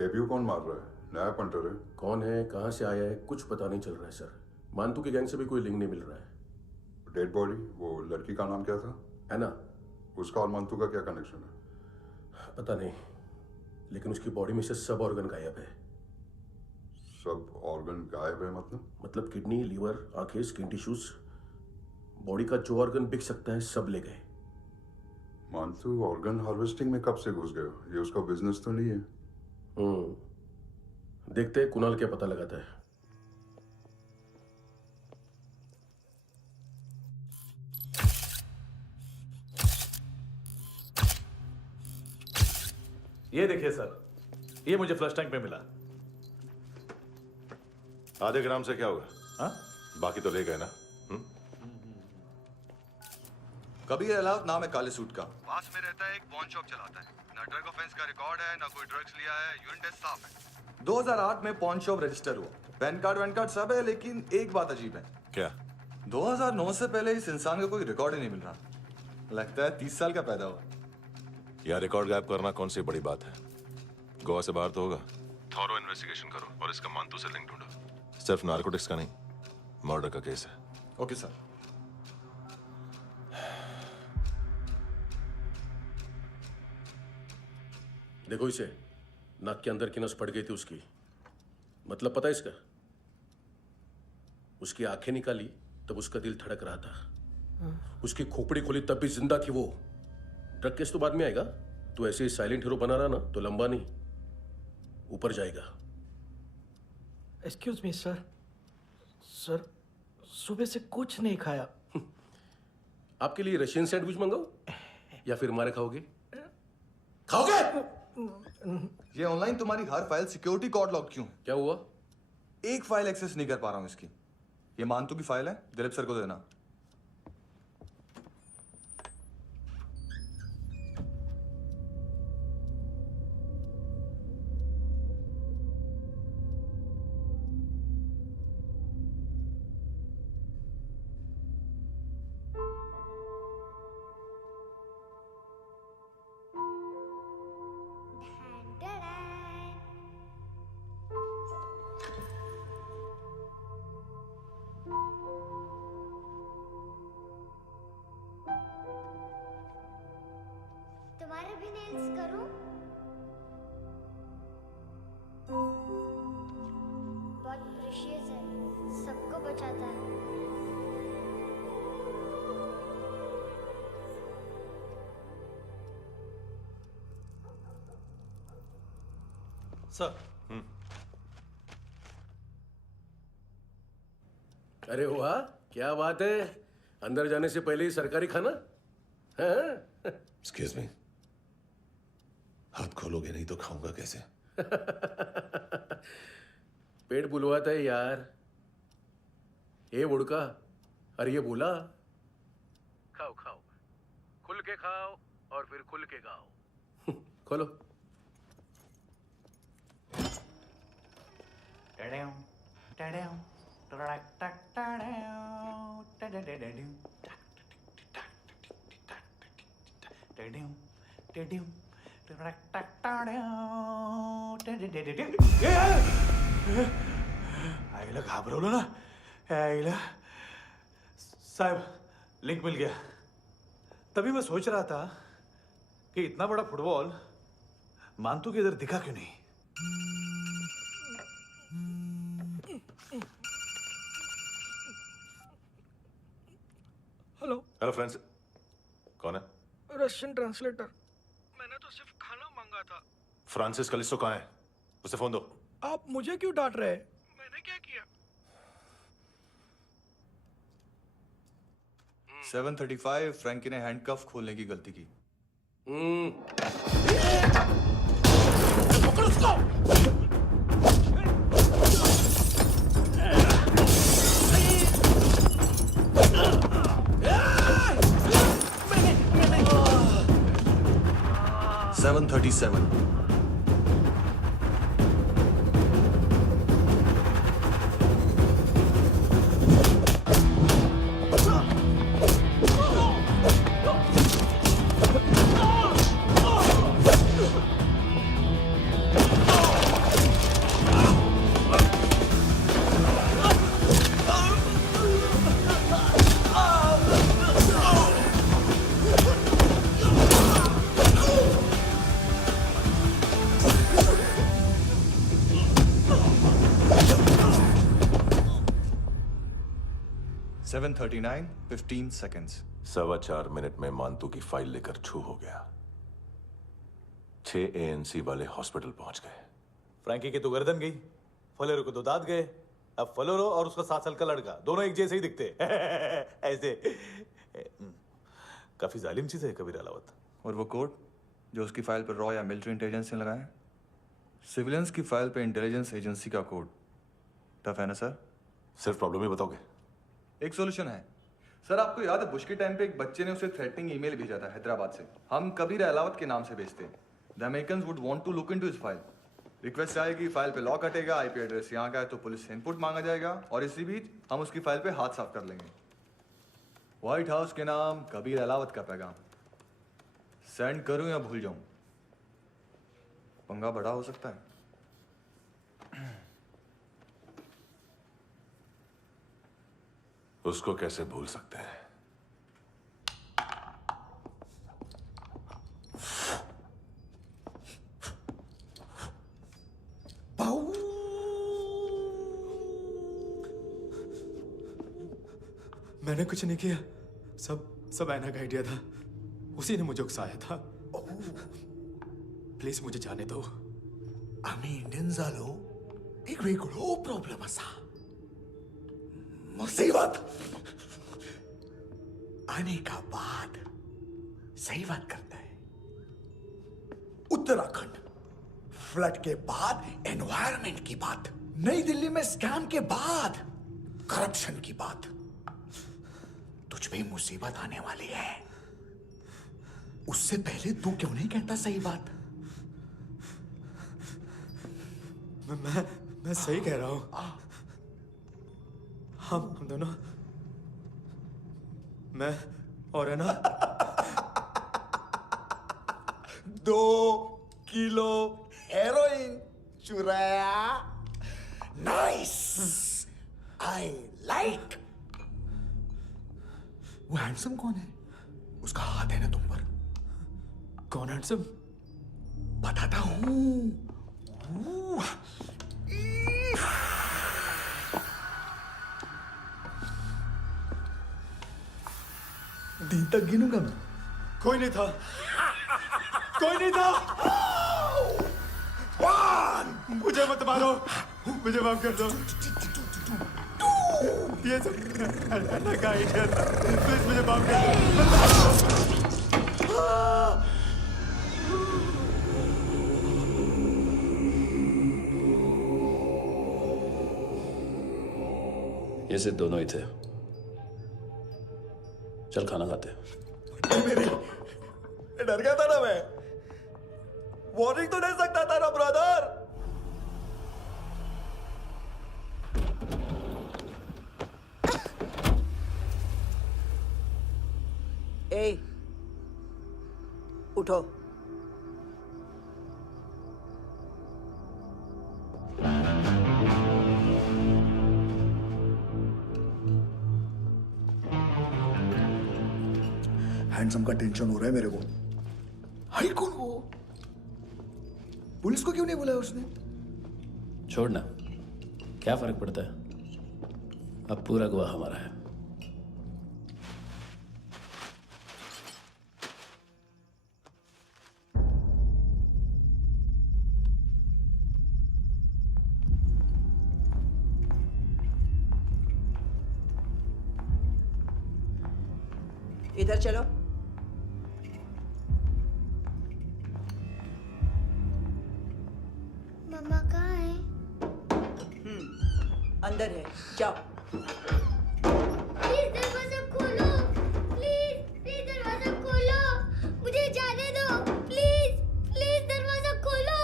डेब्यू कौन मार रहा है? नया पंटर है। कौन है, कहाँ से आया है, कुछ पता नहीं चल रहा है सर। मानतू की गैंग से भी कोई लिंक नहीं मिल रहा है। डेड बॉडी, वो लड़की का नाम क्या था? एना। उसका और मंतू का क्या कनेक्शन है? पता नहीं, लेकिन उसकी बॉडी में से सब ऑर्गन गायब है। सब ऑर्गन गायब है मतलब किडनी, लीवर, आंखें, स्किन टिश्यूज, बॉडी का जो ऑर्गन बिक सकता है सब ले गए। मंतू ऑर्गन हार्वेस्टिंग में कब से घुस गए? ये उसका बिजनेस तो नहीं है? देखते हैं कुणाल क्या पता लगाता है। ये देखिए सर, ये मुझे फ्लश टैंक में मिला। आधे ग्राम से क्या होगा? हाँ? बाकी तो ले गए ना? कबीर अलाउत नाम है काले सूट का। पास में रहता है, एक पॉन शॉप चलाता है। ना ड्रग ऑफेंस का रिकॉर्ड है, ना कोई ड्रग्स लिया है। यूरिन टेस्ट साफ है। 2008 में पॉन शॉप रजिस्टर हुआ। पैन कार्ड सब है, लेकिन एक बात अजीब है। क्या? 2009 से पहले इस इंसान का कोई रिकॉर्ड ही नहीं मिल रहा। लगता है 30 साल का पैदा हुआ। यह रिकॉर्ड गायब करना कौन सी बड़ी बात है? गोवा से बाहर तो होगा। थॉरो इन्वेस्टिगेशन करो और इसका मंतू से लिंक ढूंढो। सिर्फ नारकोटिक्स का नहीं, मर्डर का केस है। Okay sir. देखो इसे, नाक के अंदर की नस फट गई थी उसकी। मतलब पता है इसका? उसकी आंखें निकाली तब उसका दिल धड़क रहा था। उसकी खोपड़ी खोली तब भी जिंदा थी वो। ड्रग केस तो बाद में आएगा। तो ऐसे ही साइलेंट हीरो बना रहा ना तो लंबा नहीं, ऊपर जाएगा। एक्सक्यूज मी सर, सर सुबह से कुछ नहीं खाया। आपके लिए रशियन सैंडविच मंगाओ या फिर हमारे खाओगे? खाओगे? ये ऑनलाइन तुम्हारी हर फाइल सिक्योरिटी कोड लॉक क्यों? क्या हुआ? एक फाइल एक्सेस नहीं कर पा रहा हूं इसकी। ये मानतू की फाइल है, दिलीप सर को देना। तुम्हारे भी नेल्स करूं? बहुत प्रेशियस है, सबको बचाता है। सर। अरे वाह, क्या बात है। अंदर जाने से पहले ही सरकारी खाना। एक्सक्यूज मी, हाथ खोलोगे नहीं तो खाऊंगा कैसे? पेट बुलवाता है यार। ये बुड़का, अरे ये बोला। खाओ खाओ, खुल के खाओ और फिर खुल के गाओ। खोलो। आईला घाबरवलं ना। आईला साहब, लिंक मिल गया। तभी मैं सोच रहा था कि इतना बड़ा फुटबॉल मानतू के इधर दिखा क्यों नहीं। हेलो हेलो फ्रेंड्स, कौन है? Russian translator. मैंने तो सिर्फ खाना मांगा था। फ्रांसिस कलिस्टो कहाँ है? उसे फोन दो। आप मुझे क्यों डांट रहे हैं? मैंने क्या किया? 735 फ्रैंकी ने हैंडकफ खोलने की गलती की। पकड़ उसको। 737 Oh! 7:39, 15 seconds. 4.25 मिनट में मानतू की फाइल लेकर छू हो गया। 6 ANC वाले हॉस्पिटल पहुंच गए। फ्रैंकी की तो गर्दन गई, फलेरो को तो दांत गए। अब फलेरो और उसका 7 साल का लड़का दोनों एक जैसे ही दिखते ऐसे। काफी जालिम चीज है कबीर अलावत। और वो कोड जो उसकी फाइल पर रॉ या मिलिट्री इंटेलिजेंस ने लगाया, सिविलियंस की फाइल पे इंटेलिजेंस एजेंसी का कोड। टफ है ना सर? सिर्फ प्रॉब्लम ही बताओगे? एक सॉल्यूशन है सर। आपको याद है बुश के टाइम पे एक बच्चे ने उसे थ्रेटनिंग ईमेल भेजा था हैदराबाद से। हम कबीर अलावत के नाम से भेजते हैं। The Americans would want to look into his file. Request आएगी, फाइल पे लॉक हटेगा, आईपी एड्रेस यहाँ का है तो पुलिस से इनपुट मांगा जाएगा और इसी बीच हम उसकी फाइल पे हाथ साफ कर लेंगे। व्हाइट हाउस के नाम कबीर अलावत का पैगाम। सेंड करूं या भूल जाऊं? पंगा बड़ा हो सकता है। उसको कैसे भूल सकते हैं? मैंने कुछ नहीं किया, सब ऐना का आइडिया था। उसी ने मुझे उकसाया था। प्लीज मुझे जाने दो। आम्ही इंडियन्सालो एक वेगळो प्रॉब्लेम असा, मुसीबत आने का बाद। सही बात करता है। उत्तराखंड फ्लड के बाद एनवायरनमेंट की बात, नई दिल्ली में स्कैम के बाद करप्शन की बात। तुझ पे मुसीबत आने वाली है, उससे पहले तू क्यों नहीं कहता सही बात? मैं सही कह रहा हूं। हम दोनों, मैं और है ना 2 किलो हेरोइन चुराया। Nice, I like. वो हैंडसम कौन है? उसका हाथ है ना तुम पर? कौन हैंडसम? बताता हूं। दिन तक गिनूंगा मैं। कोई नहीं था, कोई नहीं था। मुझे मत मारो, मुझे माफ कर दो। ये सब ऐना का आइडिया था। प्लीज मुझे माफ कर दो। ये सिर्फ दोनों ही थे। चल खाना खाते। डर गया था ना मैं। वार्निंग तो दे सकता था ना ब्रदर। ए, उठो। हैंडसम का टेंशन हो रहा है मेरे को। हाई कौन वो? पुलिस को क्यों नहीं बुलाया उसने? छोड़ना, क्या फर्क पड़ता है? अब पूरा गवाह हमारा है। इधर चलो। मम्मा कहाँ है? अंदर है, जाओ। प्लीज दरवाजा खोलो। प्लीज दरवाजा खोलो। मुझे जाने दो। प्लीज दरवाजा खोलो।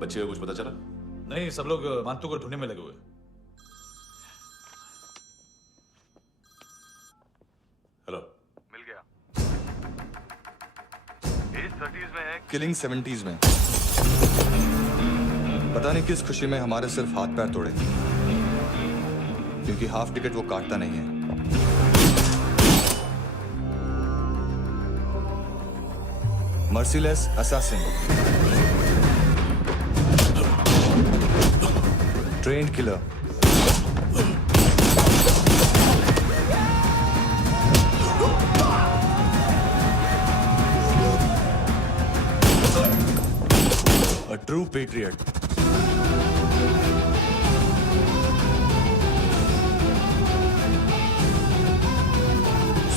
बच्चे को कुछ पता चला? नहीं, सब लोग मानतू को ढूंढने में लगे हुए। हेलो, मिल गया। एज 30s में है, किलिंग 70s में। पता नहीं किस खुशी में हमारे सिर्फ हाथ पैर तोड़े, क्योंकि हाफ टिकट वो काटता नहीं है। Merciless assassin, trained killer, a true patriot.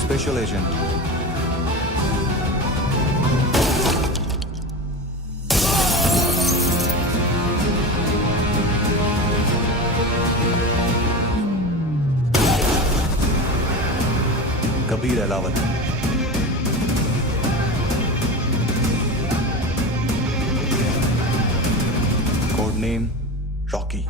Special agent. Kabir Alawat. Code name Rocky.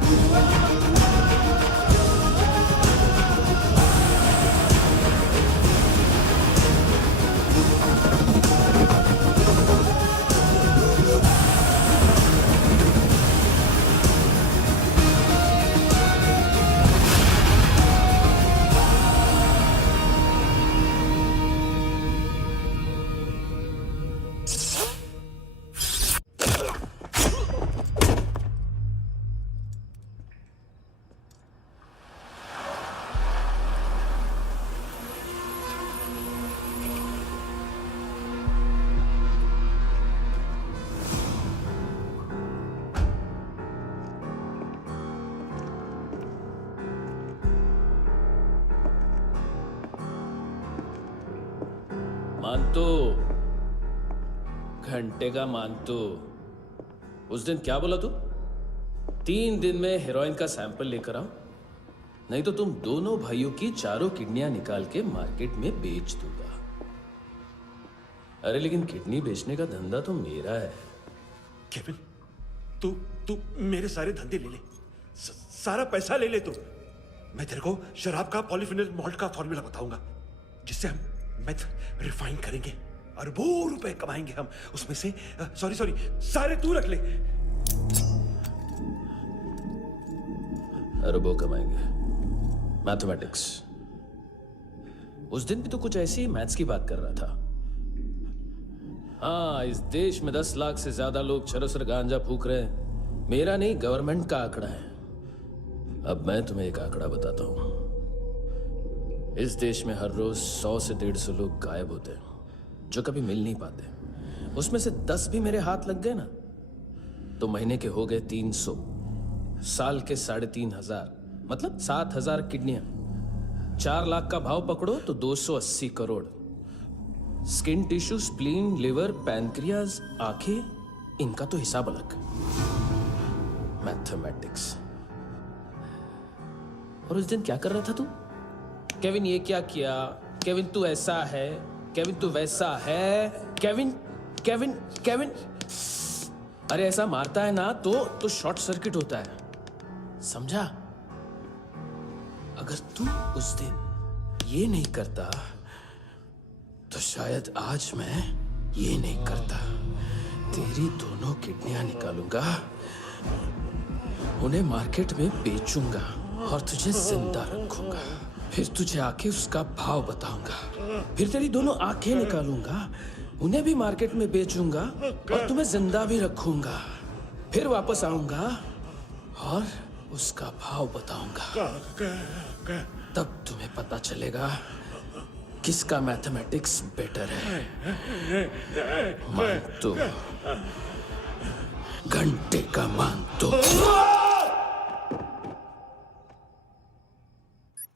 मानतो, घंटे का मानतो। उस दिन क्या बोला तू? 3 दिन में हेरोइन का सैंपल लेकर आओ, नहीं तो तुम दोनों भाइयों की चारों किडनियां निकाल के मार्केट में बेच दूंगा। अरे लेकिन किडनी बेचने का धंधा तो मेरा है। केविन, तू मेरे सारे धंधे ले ले, सारा पैसा ले ले तू। मैं तेरे को शराब का पॉलीफिनल मॉल्ट का फॉर्मूला बताऊंगा, जिससे हम मेथ रिफाइन करेंगे, अरबों रुपए कमाएंगे हम उसमें से। सॉरी सारे तू रख ले। अरबों कमाएंगे, मैथमेटिक्स। उस दिन भी तो कुछ ऐसी मैथ्स की बात कर रहा था। हाँ, इस देश में 10 लाख से ज्यादा लोग चरस और गांजा फूक रहे हैं। मेरा नहीं, गवर्नमेंट का आंकड़ा है। अब मैं तुम्हें एक आंकड़ा बताता हूं। इस देश में हर रोज 100 से 150 लोग गायब होते हैं, जो कभी मिल नहीं पाते। उसमें से 10 भी मेरे हाथ लग गए ना, तो महीने के हो गए 300, साल के 3500, मतलब 7000 किडनियां। 4 लाख का भाव पकड़ो तो 280 crore. Skin tissue, spleen, liver, pancreas, आंखें, इनका तो हिसाब अलग। मैथमेटिक्स। और उस दिन क्या कर रहा था तू? केविन ये क्या किया, केविन तू ऐसा है, केविन तू वैसा है, केविन केविन केविन। अरे ऐसा मारता है ना तो शॉर्ट सर्किट होता है, समझा? अगर तू उस दिन ये नहीं करता तो शायद आज मैं ये नहीं करता। तेरी दोनों किडनियां निकालूंगा, उन्हें मार्केट में बेचूंगा और तुझे जिंदा रखूंगा। फिर तुझे आके उसका भाव बताऊंगा। फिर तेरी दोनों आंखें निकालूंगा, उन्हें भी मार्केट में बेचूंगा और तुम्हें जिंदा भी रखूंगा। फिर वापस आऊंगा और उसका भाव बताऊंगा। तब तुम्हें पता चलेगा किसका मैथमेटिक्स बेटर है। मानतो, घंटे का मानतो।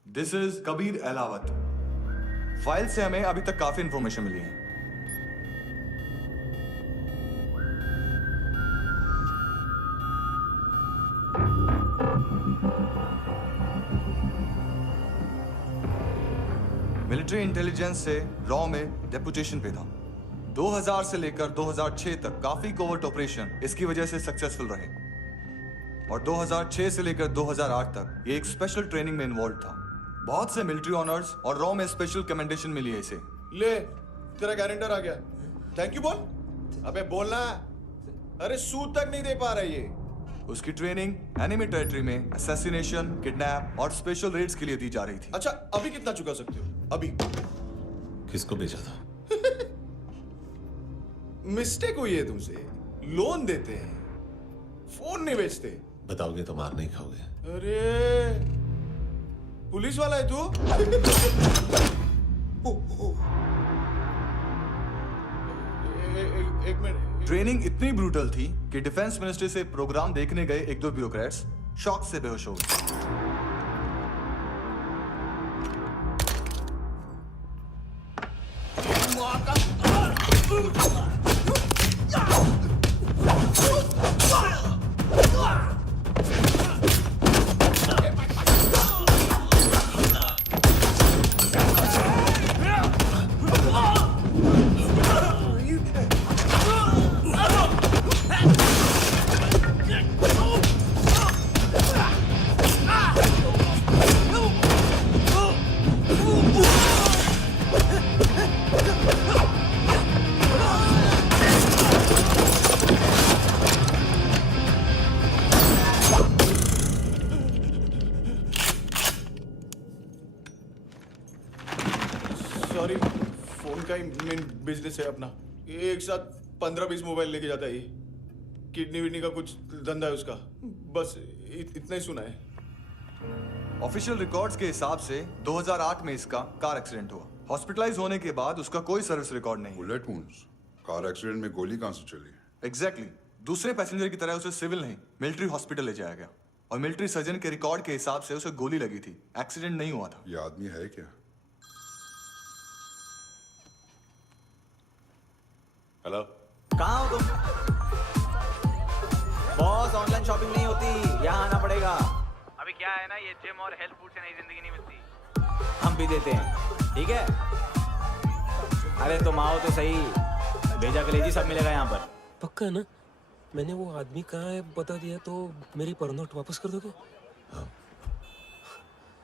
This is Kabir Ahlawat. File से हमें अभी तक काफी इंफॉर्मेशन मिली है। मिलिट्री इंटेलिजेंस से रॉ में डेपुटेशन पे था। 2000 से लेकर 2006 तक काफी कोवर्ट ऑपरेशन इसकी वजह से सक्सेसफुल रहे, और 2006 से लेकर 2008 तक ये एक स्पेशल ट्रेनिंग में इन्वॉल्व था। बहुत से मिलिट्री ऑनर्स और रॉ में स्पेशल कमेंडेशन मिली है इसे। ले, तेरा गारंटर आ गया। थैंक यू बोल। अबे बोलना। अरे सूद तक नहीं दे पा रहा ये। उसकी ट्रेनिंग एनिमी टेरिटरी में असैसिनेशन, किडनैप और स्पेशल रेड्स के लिए दी जा रही थी। अच्छा अभी कितना चुका सकते हो? अभी किसको भेजा था? मिस्टेक हुई है तुमसे। लोन देते हैं, फोन नहीं बेचते। बताओगे तो मार नहीं खाओगे। अरे पुलिस वाला है तू? एक मिनट। ट्रेनिंग इतनी ब्रूटल थी कि डिफेंस मिनिस्ट्री से प्रोग्राम देखने गए एक दो ब्यूरोक्रेट्स शॉक से बेहोश हो गए। सॉरी, फोन का ही मेन बिजनेस है अपना। एक साथ 15-20 मोबाइल लेके जाता है ये। किडनी विडनी का कुछ धंधा है उसका। बस इतना ही सुना है। ऑफिशियल रिकॉर्ड्स के हिसाब से 2008 में इसका कार एक्सीडेंट हुआ। हॉस्पिटलाइज होने के बाद उसका कोई सर्विस रिकॉर्ड नहीं। Bullet wounds. कार एक्सीडेंट में गोली कहां से चली? एग्जैक्टली। दूसरे पैसेंजर की तरह उसे सिविल नहीं, मिलिट्री हॉस्पिटल ले जाया गया और मिलिट्री सर्जन के रिकॉर्ड के हिसाब से उसे गोली लगी थी। एक्सीडेंट नहीं हुआ था। ये आदमी है क्या? हेलो, कहाँ हो तुम? बॉस, ऑनलाइन शॉपिंग नहीं होती, यहाँ आना पड़ेगा। अभी क्या है ना, ये जिम और हेल्थ फूड से नई जिंदगी नहीं मिलती। हम भी देते हैं, ठीक है? अरे तुम आओ तो सही, भेजा कलेजी सब मिलेगा यहाँ पर। पक्का ना? मैंने वो आदमी कहाँ है बता दिया तो मेरी परनोट वापस कर दोगे? हाँ,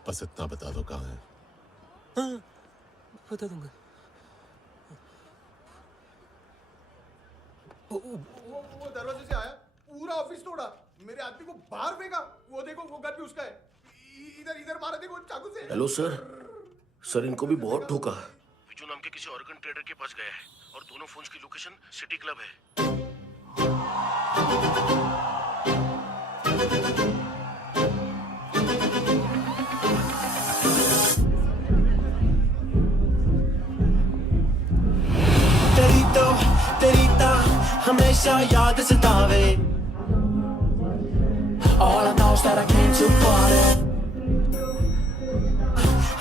बस इतना बता दो कहाँ है। हाँ, बता दूंगा। वो दरवाजे से आया, पूरा ऑफिस तोड़ा, मेरे आदमी को बाहर फेंका। वो देखो, वो गन भी उसका है। इधर इधर मारा, देखो चाकू से। हेलो सर, सर इनको भी बहुत ठोका। विजू नाम के किसी ऑर्गन ट्रेडर के पास गया है और दोनों फोन्स की लोकेशन सिटी क्लब है। तेरी ता हमेशा याद सतावे। All I know is that I came to party.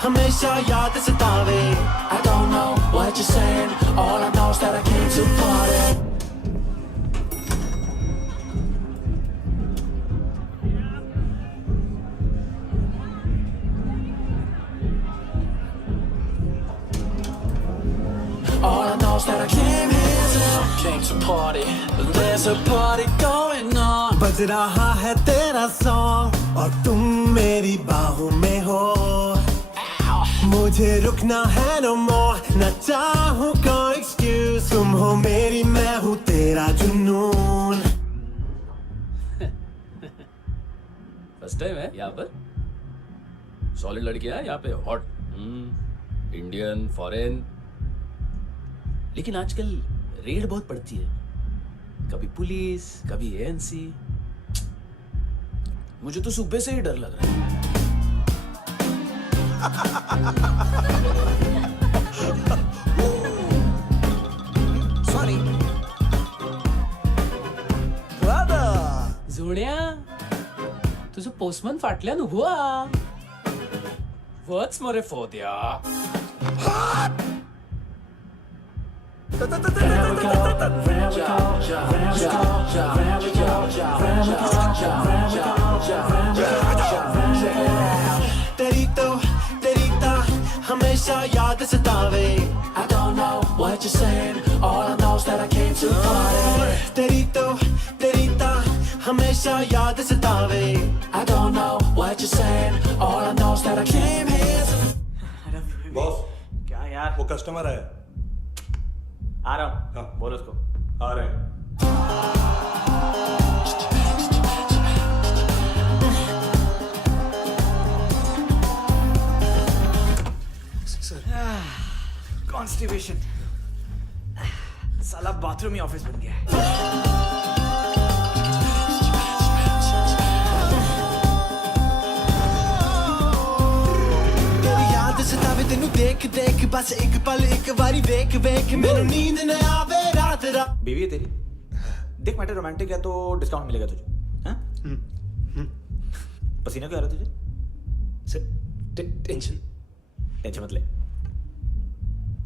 हमेशा याद सतावे। I don't know what you're saying. All I know is that I came to party. All I know is that I came to party. There's a party going on. बज रहा है तेरा song और तुम मेरी बाहों में हो। मुझे रुकना है no more, न चाहूँ कोई excuse। तुम हो मेरी, मैं हूँ तेरा जुनून। फर्स्ट टाइम है यहाँ पर। सॉलिड लड़कियां हैं यहाँ पे, हॉट इंडियन, फॉरेन। लेकिन आजकल रेड बहुत पड़ती है, कभी पुलिस, कभी एएनसी। मुझे तो सुबह से ही डर लग रहा है। सॉरी जोड्या, तुझं पोस्टमन फाटल्यान हुआ वच मरे फोद्या। तेरी ता हमेशा याद सतावे। I don't know what you're saying. All I know is that I came to party. तेरी ता हमेशा याद सतावे। I don't know what you're saying. All I know is that I came here. Boss, क्या यार? वो कस्टमर है। आ रहा हूँ। हाँ, बोलो उसको। आ रहे हैं। कॉन्स्टिपेशन, साला बाथरूम ही ऑफिस बन गया है। सतावे तेनू देख देख बस एक पल एक बारी वेख वेख मैनू नींद न आवे रात रात। बीवी है तेरी, देख मैटर रोमांटिक है तो डिस्काउंट मिलेगा तुझे। हाँ? पसीना क्यों आ रहा है तुझे? टेंशन मत ले,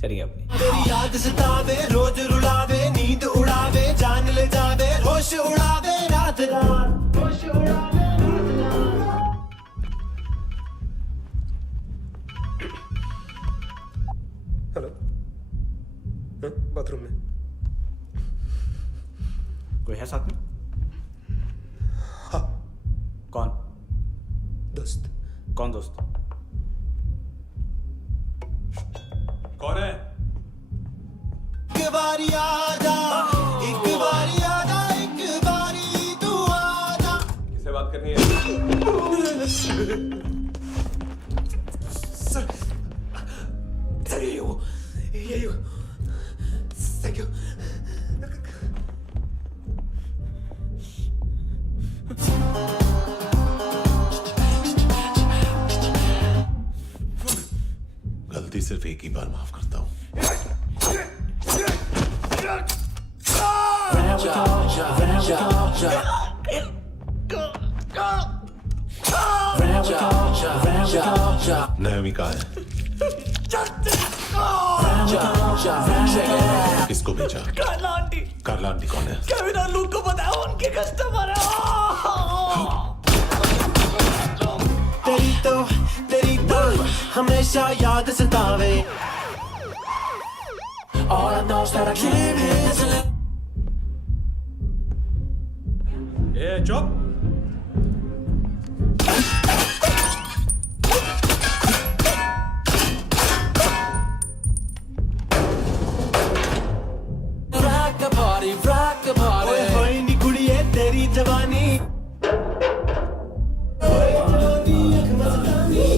चलेंगे अपनी। तेरी याद सतावे रोज रुलावे नींद उड़ावे जान ले जावे होश उड़ावे रात रात होश उड़ावे। हेलो, बाथरूम में कोई है साथ में? हाँ। कौन? दोस्त। कौन दोस्त? कौन है? एक बारी आजा, एक बारी आजा, एक बारी तू आजा। किससे बात करनी है? सर, यही हो। Thank you. गलती सिर्फ एक ही बार माफ करता हूं। नयमिका है। किसको भेजा? कार्ला आंटी। कार्ला आंटी कौन है? केविन और लूक को बताया, उनके कस्टमर है। तेरी तो हमेशा याद सतावे। All I know is that I came here to live. चुप। rock the party। ओए होए नी कुड़िए तेरी जवानी। ओए जवानी अख मस्तानी।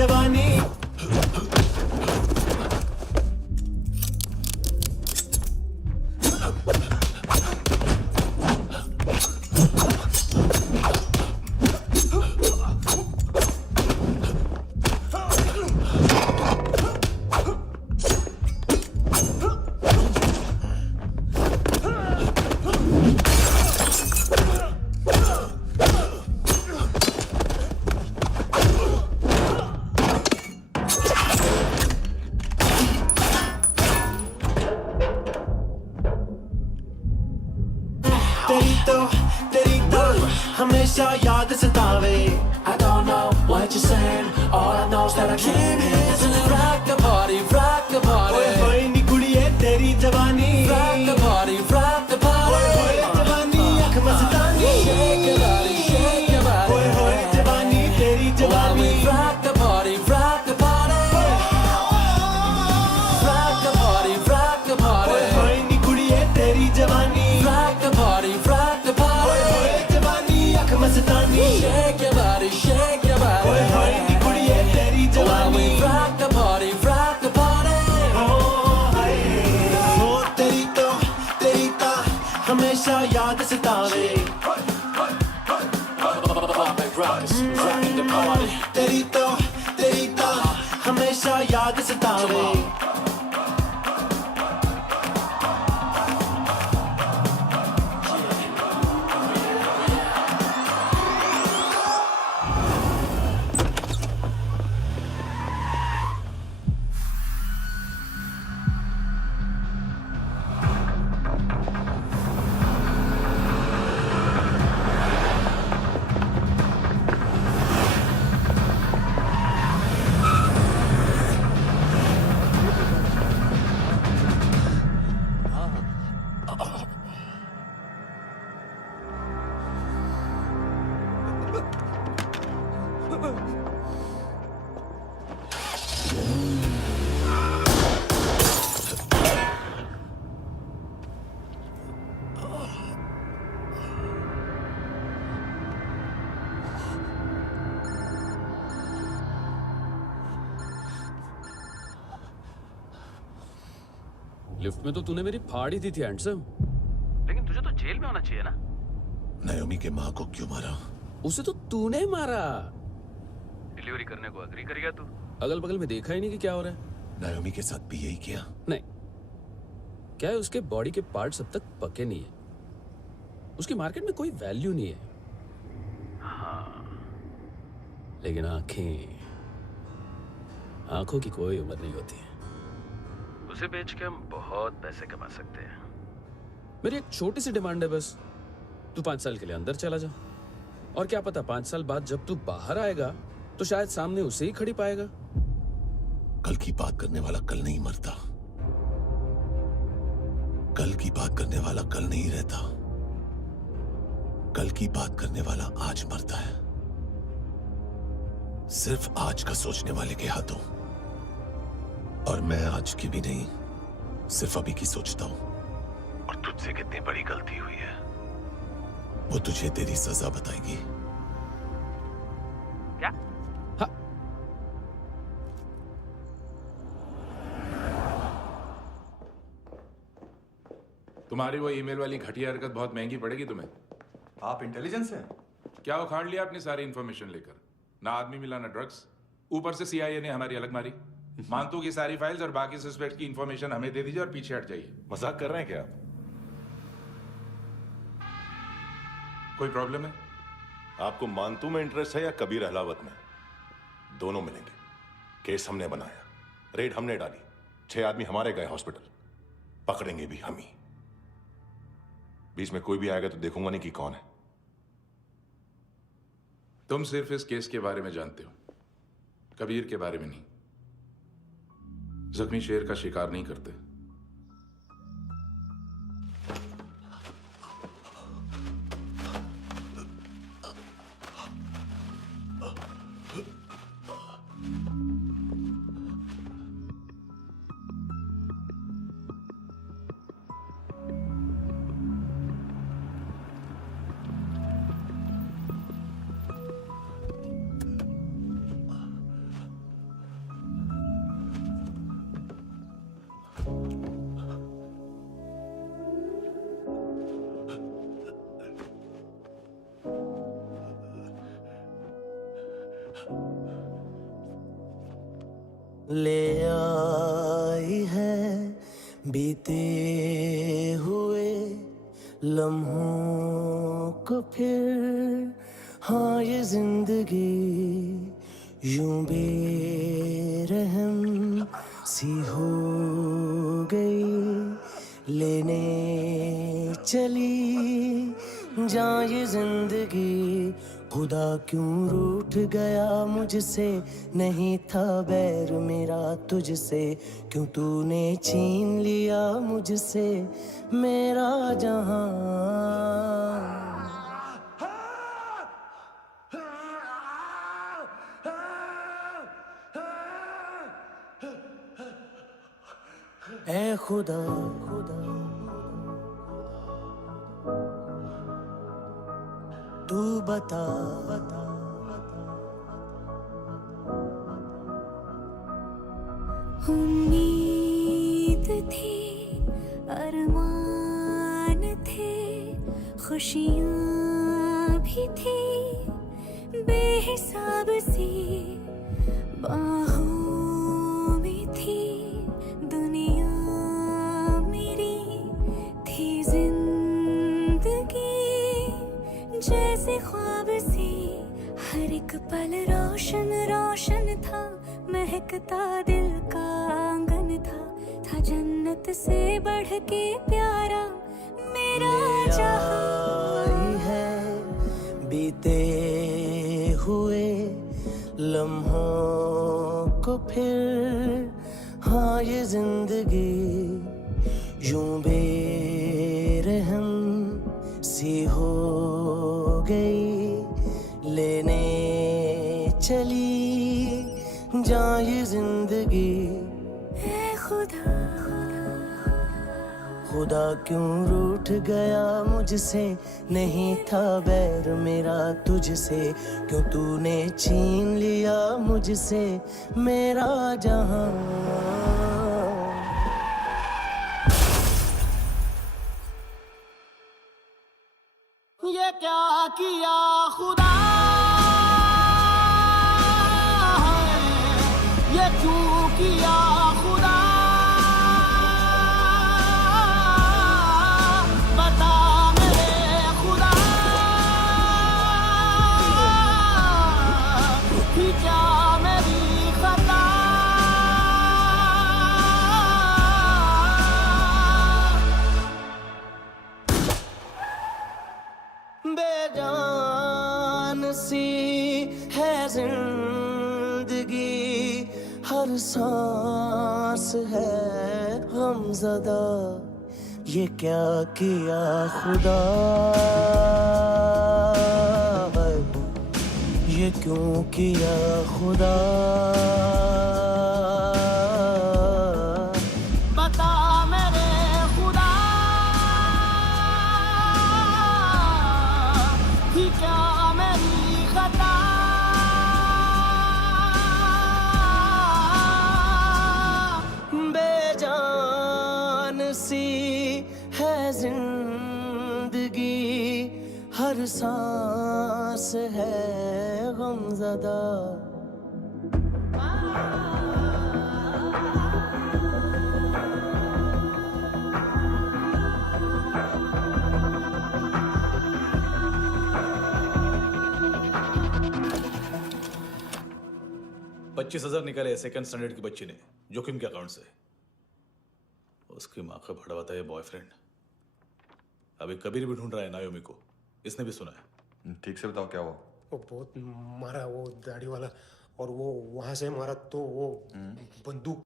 जवानी तेरी तो हमेशा याद सतावे। I don't know what you're saying, all I know is that I came here to rock the party, rock the party। ओए होए नी कुड़िए तेरी जवानी, rock the party, rock the party। ओए होए जवानी अख मस्तानी, shake your body, shake your body। ओए होए जवानी तेरी जवानी, rock the party, rock the party। rock the party, rock the party। ओए होए नी कुड़िए तेरी जवानी, rock the party, rock the party। ओए होए जवानी अख मस्तानी, shake your body, shake your body। ओए होए नी कुड़िए तेरी जवानी, rock the party, rock the party। ओ तेरी तो हमेशा याद सतावे। तेरी तो हमेशा याद सतावे। लिफ्ट में तो तूने मेरी फाड़ ही दी थी हैंडसम। लेकिन तुझे तो जेल में होना चाहिए ना। नायोमी के माँ को क्यों मारा? उसे तो तूने मारा। डिलीवरी करने को अग्री कर गया तू। अगल बगल में देखा ही नहीं कि क्या हो रहा है। नायोमी के साथ भी यही किया? नहीं, क्या है उसके बॉडी के पार्ट्स अब तक पके नहीं है, उसकी मार्केट में कोई वैल्यू नहीं है। हाँ, लेकिन आंखों की कोई उम्र नहीं होती है। उसे बेच के हम बहुत पैसे कमा सकते हैं। मेरी एक छोटी सी डिमांड है बस, तू 5 साल के लिए अंदर चला जा, और क्या पता 5 साल बाद जब तू बाहर आएगा तो शायद सामने उसे ही खड़ी पाएगा। कल की बात करने वाला कल नहीं मरता, कल की बात करने वाला कल नहीं रहता, कल की बात करने वाला आज मरता है। सिर्फ आज का सोचने वाले के हाथों। और मैं आज की भी नहीं, सिर्फ अभी की सोचता हूं। और तुझसे कितनी बड़ी गलती हुई है वो तुझे तेरी सजा बताएगी। क्या? हाँ। तुम्हारी वो ईमेल वाली घटिया हरकत बहुत महंगी पड़ेगी तुम्हें। आप इंटेलिजेंस हैं? क्या उखाड़ लिया अपनी सारी इंफॉर्मेशन लेकर? ना आदमी मिला ना ड्रग्स, ऊपर से CIA ने हमारी अलग मारी। मानतू की सारी फाइल्स और बाकी सस्पेक्ट की इंफॉर्मेशन हमें दे दीजिए और पीछे हट जाइए। मजाक कर रहे हैं क्या आप? कोई प्रॉब्लम है? आपको मानतू में इंटरेस्ट है या कबीर अहलावत में? दोनों मिलेंगे। केस हमने बनाया, रेड हमने डाली, 6 आदमी हमारे गए हॉस्पिटल, पकड़ेंगे भी हम ही। बीच में कोई भी आएगा तो देखूंगा नहीं कि कौन है। तुम सिर्फ इस केस के बारे में जानते हो, कबीर के बारे में नहीं। जख्मी शेर का शिकार नहीं करते। ले आई है बीते हुए लम्हों को फिर, हाँ ये जिंदगी यूं बेरहम सी हो गई, लेने चली जा ये जिंदगी। खुदा क्यों रूठ गया मुझसे, नहीं था बैर मेरा तुझसे, क्यों तूने छीन लिया मुझसे मेरा जहां। ऐ खुदा तू बता उम्मीद थी, अरमान थे, खुशियाँ भी थी बेहिसाब सी, बाहों में थी दुनिया मेरी, थी जिंदगी जैसे ख्वाब सी, हर एक पल रोशन रोशन था, महकता दिल का आंगन था जन्नत से बढ़ के प्यारा मेरा जहां। है बीते हुए लम्हों को फिर, हाँ ये जिंदगी यूं बेरहम सी हो गई, लेने चली जा ये जिंदगी। ऐ खुदा खुदा क्यों रूठ गया मुझसे, नहीं था बैर मेरा तुझसे, क्यों तूने छीन लिया मुझसे मेरा जहां। क्या किया खुदा, ये क्यों किया खुदा, बता मेरे खुदा, थी क्या मेरी खता, बेजान सी है जिंदगी, हर सांस है गमज़दा, ये क्या किया खुदा, ये क्यों किया खुदा, बता मेरे खुदा, थी क्या मेरी खता, बेजान सी है जिंदगी, हर सांस है गमज़दा। $25,000 निकाले सेकंड स्टैंडर्ड की बच्ची ने जोखिम के अकाउंट से। उसकी माँ का भड़वाता है बॉयफ्रेंड। अभी कबीर भी ढूंढ रहा है नायोमी को, इसने भी सुना है। ठीक से बताओ क्या हुआ। वो बहुत मारा, वो दाढ़ी वाला, और वो वहां से मारा तो वो बंदूक।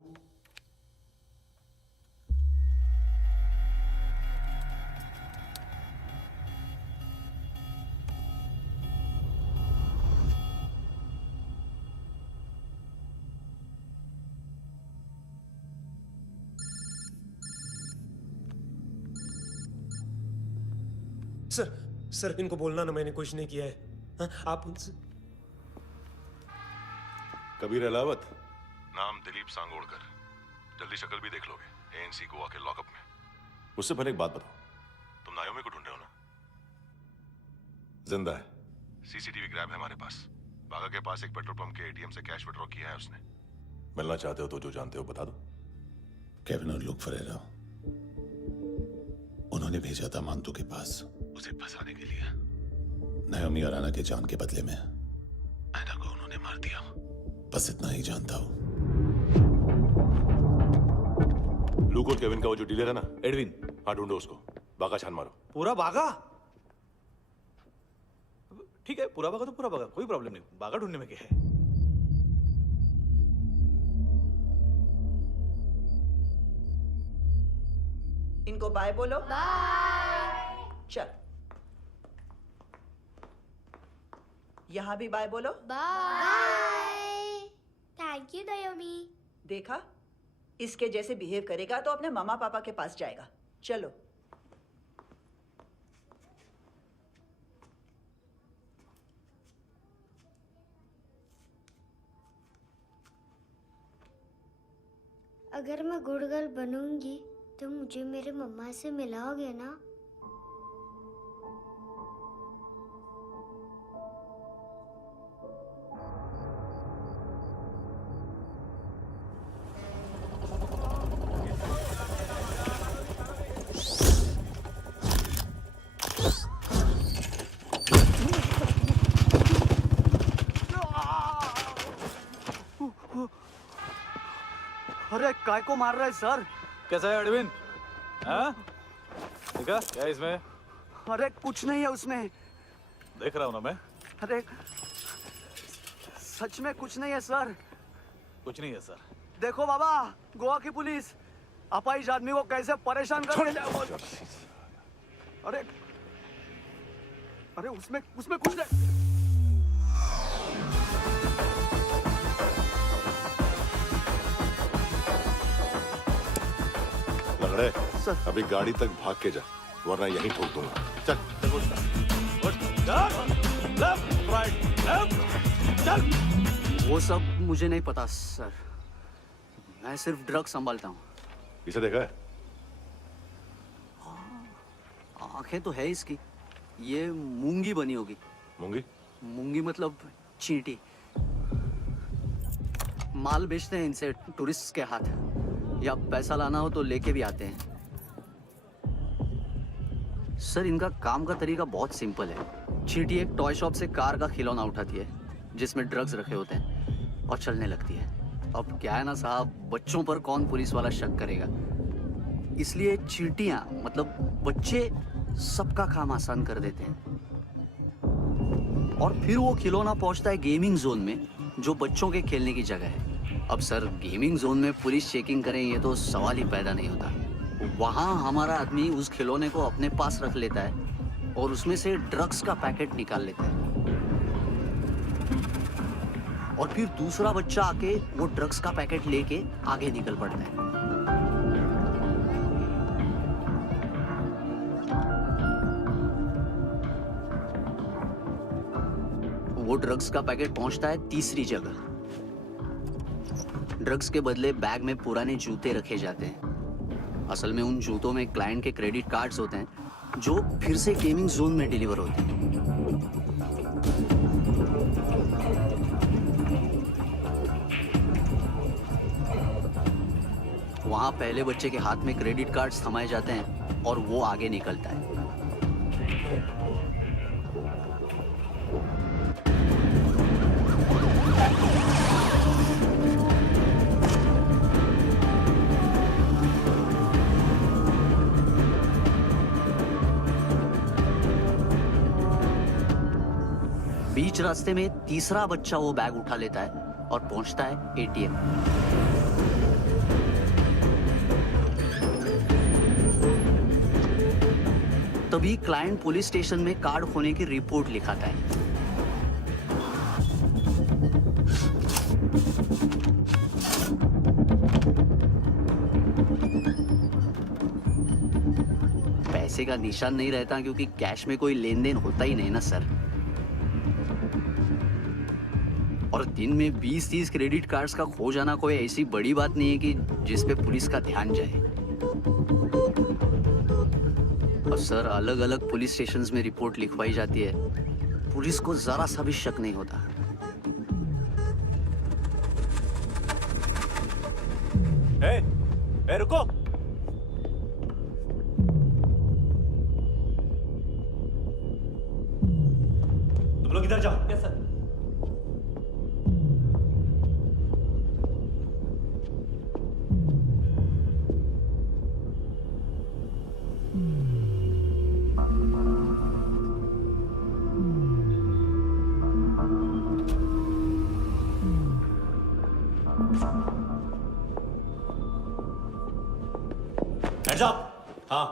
सर इनको बोलना ना मैंने कुछ नहीं किया है। हाँ, आप उनसे। कबीर अलावत, नाम दिलीप सांगोड़कर। जल्दी शक्ल भी देख लोगे एएनसी गोवा के लॉकअप में। उससे पहले एक बात बताओ, तुम नायोमी को ढूंढ रहे हो ना? जिंदा है, सीसीटीवी ग्रैब है हमारे पास। बागा के पास एक पेट्रोल पंप के एटीएम से कैश विड्रॉ किया है उसने। मिलना चाहते हो तो जो जानते हो बता दो। केविन और लुक फरेरा, उन्होंने भेजा था मांतू के पास उसे फंसाने के लिए। नायोमी और आना के जान के बदले में आना को उन्होंने मार दिया। बस इतना ही जानता हूं। लुक और केविन का वो जो डीलर है ना, एडविन, हाँ ढूंढो उसको। बागा छान मारो। पूरा बागा? ठीक है, पूरा बागा तो पूरा बागा, कोई प्रॉब्लम नहीं। बागा ढूंढने में क्या है? इनको बाय बोलो। बाय। चल, यहाँ भी बाय बोलो। बाय। Thank you नायोमी। देखा, इसके जैसे बिहेव करेगा तो अपने मामा पापा के पास जाएगा। चलो। अगर मैं गुड गर्ल बनूंगी तो मुझे मेरे मम्मा से मिलाओगे ना? अरे काय को मार रहा है सर? कैसा है एडविन? हाँ? देखा क्या इसमें? अरे कुछ नहीं है उसमें। देख रहा हूँ ना मैं। अरे सच में कुछ नहीं है सर। कुछ नहीं है सर। देखो बाबा, गोवा की पुलिस अपाहिज आदमी को कैसे परेशान कर। अरे अरे उसमें कुछ नहीं। लंगड़े, अभी गाड़ी तक भाग के जा, वरना यहीं ठोक दूंगा। चल। वो सब मुझे नहीं पता सर, मैं सिर्फ ड्रग संभालता हूँ। इसे देखा है? आंखें तो है इसकी। ये मूंगी बनी होगी। मूंगी? मूंगी मतलब चींटी। माल बेचते हैं इनसे टूरिस्ट के हाथ, या पैसा लाना हो तो लेके भी आते हैं। सर इनका काम का तरीका बहुत सिंपल है। चींटी एक टॉय शॉप से कार का खिलौना उठाती है जिसमें ड्रग्स रखे होते हैं और चलने लगती है। अब क्या है ना साहब, बच्चों पर कौन पुलिस वाला शक करेगा, इसलिए चींटियां मतलब बच्चे सबका काम आसान कर देते हैं। और फिर वो खिलौना पहुंचता है गेमिंग जोन में, जो बच्चों के खेलने की जगह है। अब सर गेमिंग जोन में पुलिस चेकिंग करें ये तो सवाल ही पैदा नहीं होता। वहां हमारा आदमी उस खिलौने को अपने पास रख लेता है और उसमें से ड्रग्स का पैकेट निकाल लेता है, और फिर दूसरा बच्चा आके वो ड्रग्स का पैकेट लेके आगे निकल पड़ता है। वो ड्रग्स का पैकेट पहुंचता है तीसरी जगह। ड्रग्स के बदले बैग में पुराने जूते रखे जाते हैं। असल में उन जूतों में क्लाइंट के क्रेडिट कार्ड्स होते हैं जो फिर से गेमिंग जोन में डिलीवर होते हैं। वहां पहले बच्चे के हाथ में क्रेडिट कार्ड्स थमाए जाते हैं और वो आगे निकलता है। बीच रास्ते में तीसरा बच्चा वो बैग उठा लेता है और पहुंचता है एटीएम। तभी क्लाइंट पुलिस स्टेशन में कार्ड खोने की रिपोर्ट लिखाता है। पैसे का निशान नहीं रहता क्योंकि कैश में कोई लेन देन होता ही नहीं ना सर। और दिन में 20-30 क्रेडिट कार्ड्स का खो जाना कोई ऐसी बड़ी बात नहीं है कि जिस पे पुलिस का ध्यान जाए। और सर अलग अलग पुलिस स्टेशंस में रिपोर्ट लिखवाई जाती है, पुलिस को जरा सा भी शक नहीं होता। ए, रुको। तुम लोग इधर जाओ। Yes sir. Hands up! हाँ।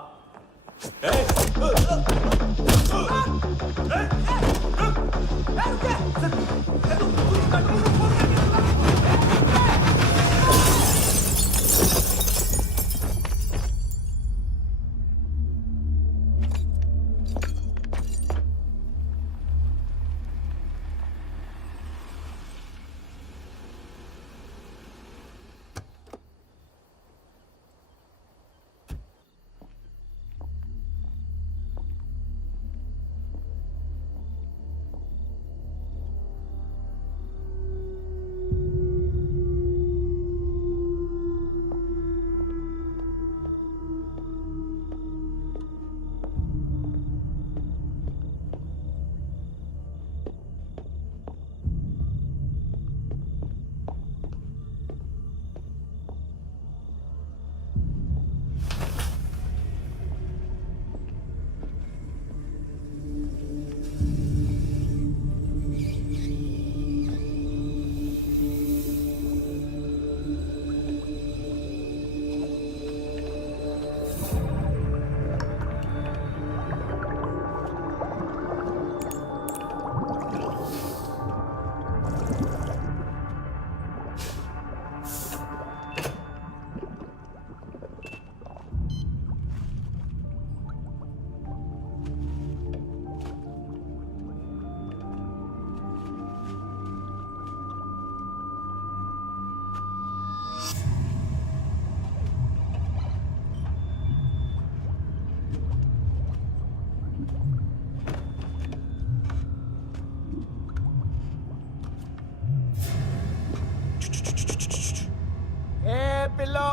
पिल्लो।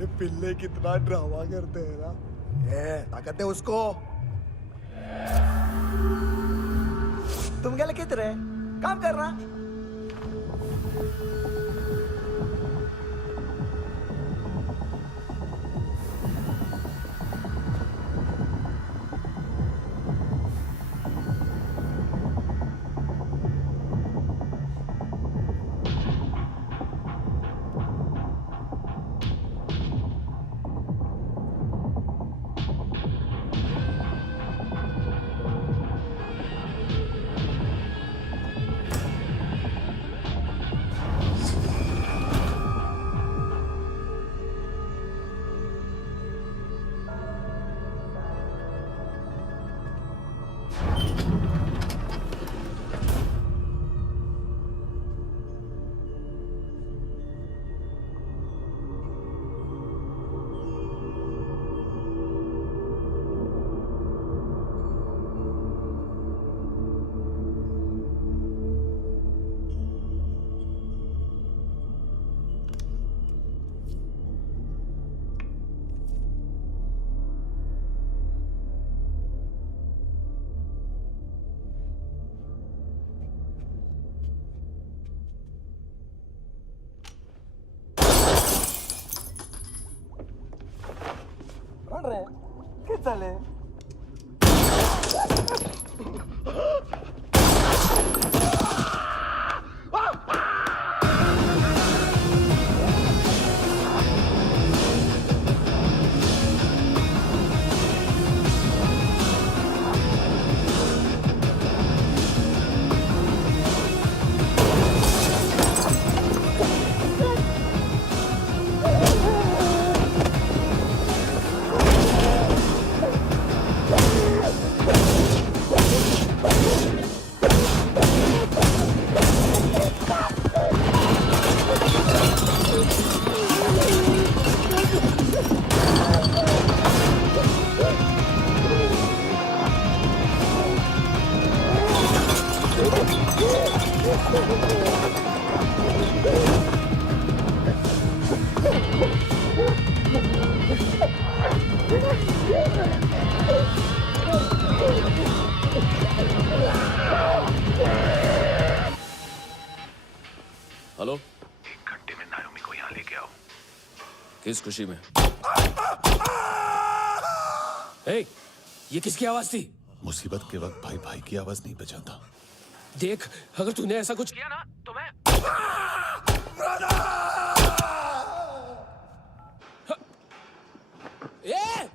ये पिल्ले कितना ड्रामा करते हैं ना। ये ताकत दे उसको। तुम क्या लिखित रहे? काम कर रहा। ¿Qué tal? हेलो, 1 घंटे में नायोमी को यहाँ लेके आओ। किस खुशी में? ए, ये किसकी आवाज थी? मुसीबत के वक्त भाई भाई की आवाज नहीं बचाता। देख, अगर तूने ऐसा कुछ किया ना तो मैं ए!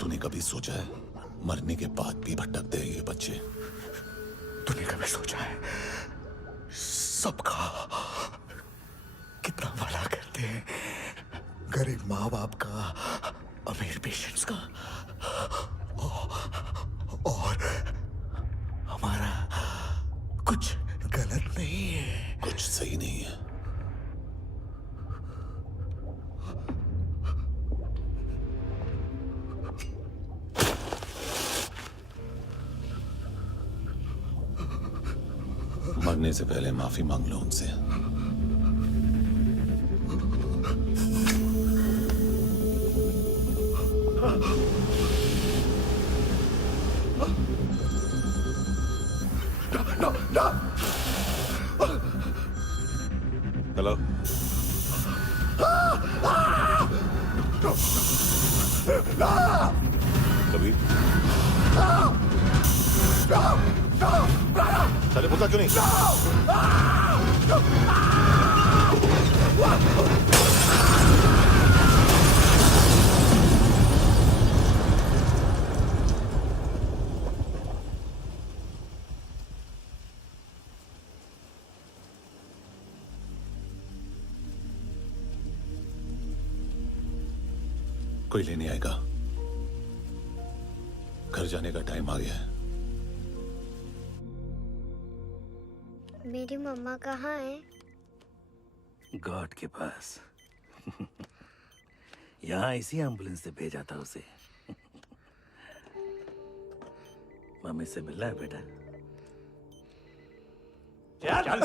तूने कभी सोचा है मरने के बाद भी भटकते हैं ये बच्चे? तूने कभी सोचा है सबका कितना भला करते हैं? गरीब माँ बाप का, अमीर पेशेंट्स का, और हमारा कुछ गलत नहीं है, कुछ सही नहीं है। मरने से पहले माफी मांग लो उनसे। हेलो, कबीर, चले पुता क्यों नहीं? कोई लेने आएगा? घर जाने का टाइम आ गया है। मेरी मम्मा कहाँ है? गॉड के पास। यहाँ इसी एम्बुलेंस से भेजा था उसे। मम्मी से मिलना है बेटा। चल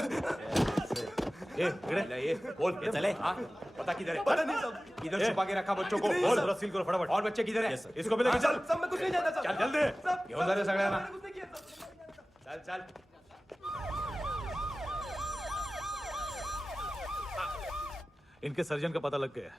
ये बोल ये चले हाँ पता किधर है? पता नहीं सब। किधर छुपा के रखा बच्चों को? बोल थोड़ा सील करो फटाफट। और बच्चे किधर है? इसको भी लेके चल। सब मैं कुछ नहीं जानता सब। चल जल्दी घेऊन जा रे सगळ्यांना। चल चल इनके सर्जन का पता लग गया।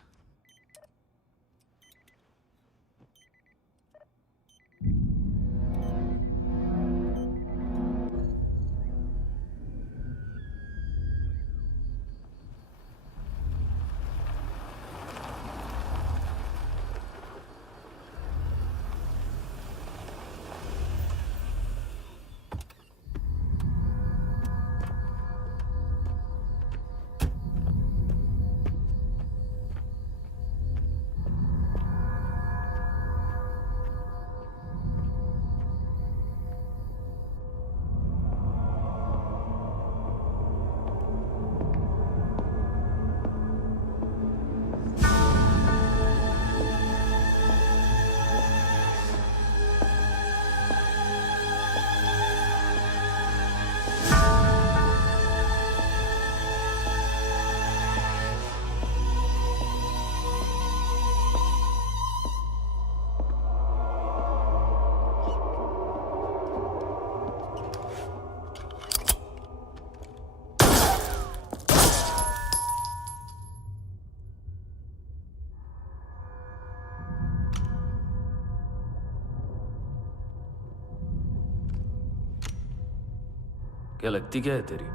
क्या लगती क्या है तेरी?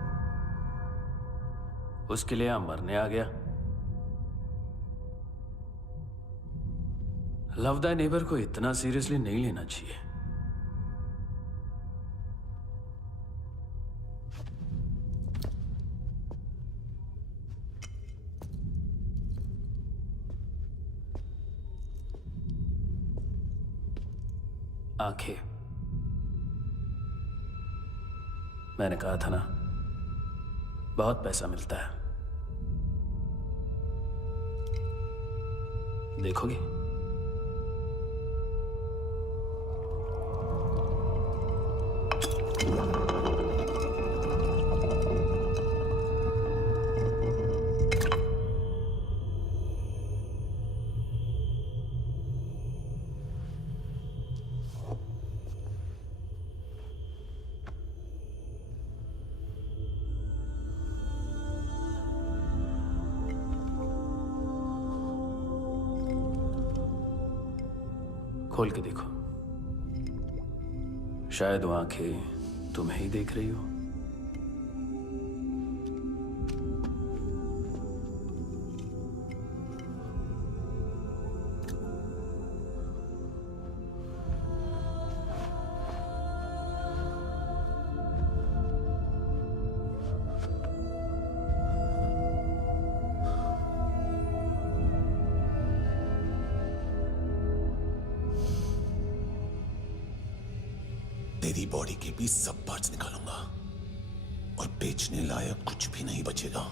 उसके लिए यहां मरने आ गया? लव द नेबर को इतना सीरियसली नहीं लेना चाहिए। आंखें, मैंने कहा था ना बहुत पैसा मिलता है। देखोगे? खोल के देखो, शायद वो आंखें तुम्हें ही देख रही हो। तेरी बॉडी के भी सब पार्ट्स निकालूंगा और बेचने लायक कुछ भी नहीं बचेगा।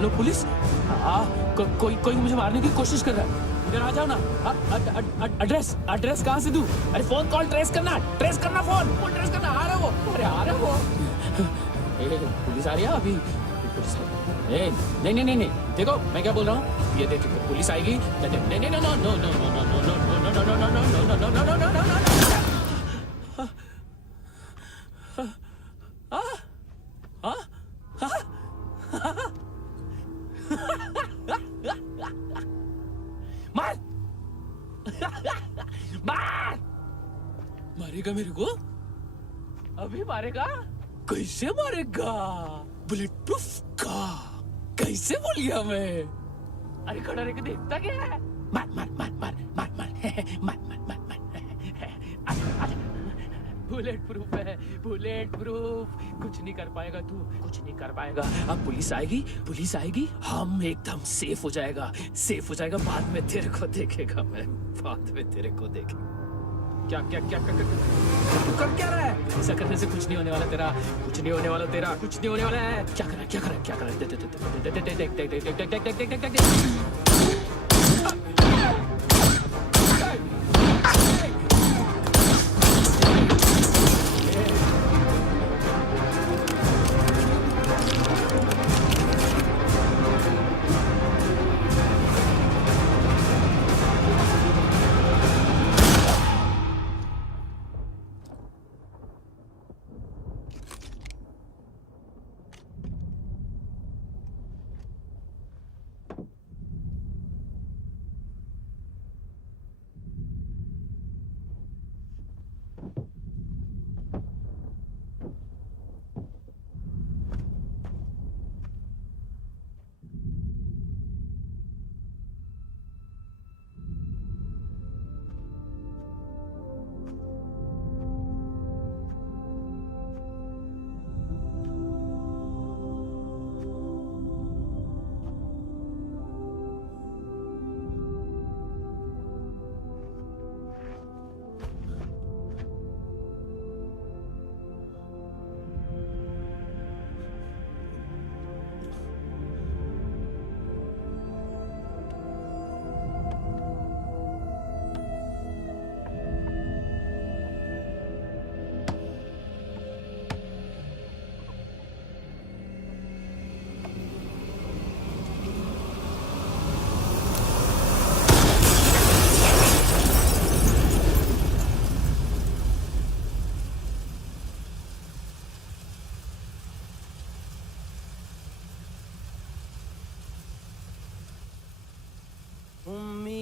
Hello police. कोई कोई मुझे मारने की कोशिश कर रहा है। इधर आ जाओ ना। एड्रेस एड्रेस कहाँ से दूं? अरे फोन कॉल ट्रेस करना फोन ट्रेस करना। आ रहा वो, अरे आ रहा वो। पुलिस आ रही है अभी। पुलिस नहीं नहीं नहीं नहीं, देखो मैं क्या बोल रहा हूँ, ये देखो पुलिस आएगी। नहीं नहीं नहीं, no no no no no no no no no no no no no no no no no no. मार मार, मारेगा मेरे को? अभी मारेगा? कैसे मारेगा? बुलेट प्रूफ का कैसे बोल गया मैं? अरे खड़ा रह के देखता क्या है? मार मार मार मार मार मार मार मार मार मार। बुलेट प्रूफ है, बुलेट प्रूफ। कुछ नहीं कर पाएगा तू, कुछ नहीं कर पाएगा। अब पुलिस आएगी, हम एकदम सेफ हो जाएगा। बाद में तेरे को देखेगा मैं, बाद में तेरे को देखेगा। क्या क्या क्या क्या कर क्या रहा है? ऐसा करने से कुछ नहीं होने वाला तेरा, कुछ नहीं होने वाला तेरा, कुछ नहीं होने वाला है। क्या कर रहा है? देख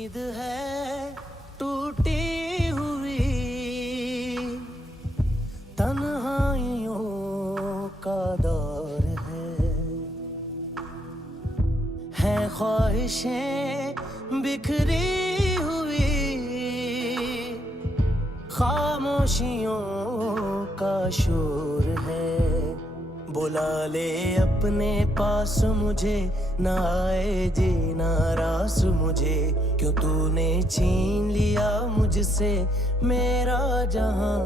उम्मीद है टूटी हुई तन्हाइयों का दौर है ख्वाहिशें बिखरी हुई खामोशियों का शोर है बुला ले अपने पास मुझे ना आए जी नाराज मुझे क्यों तूने छीन लिया मुझसे मेरा जहां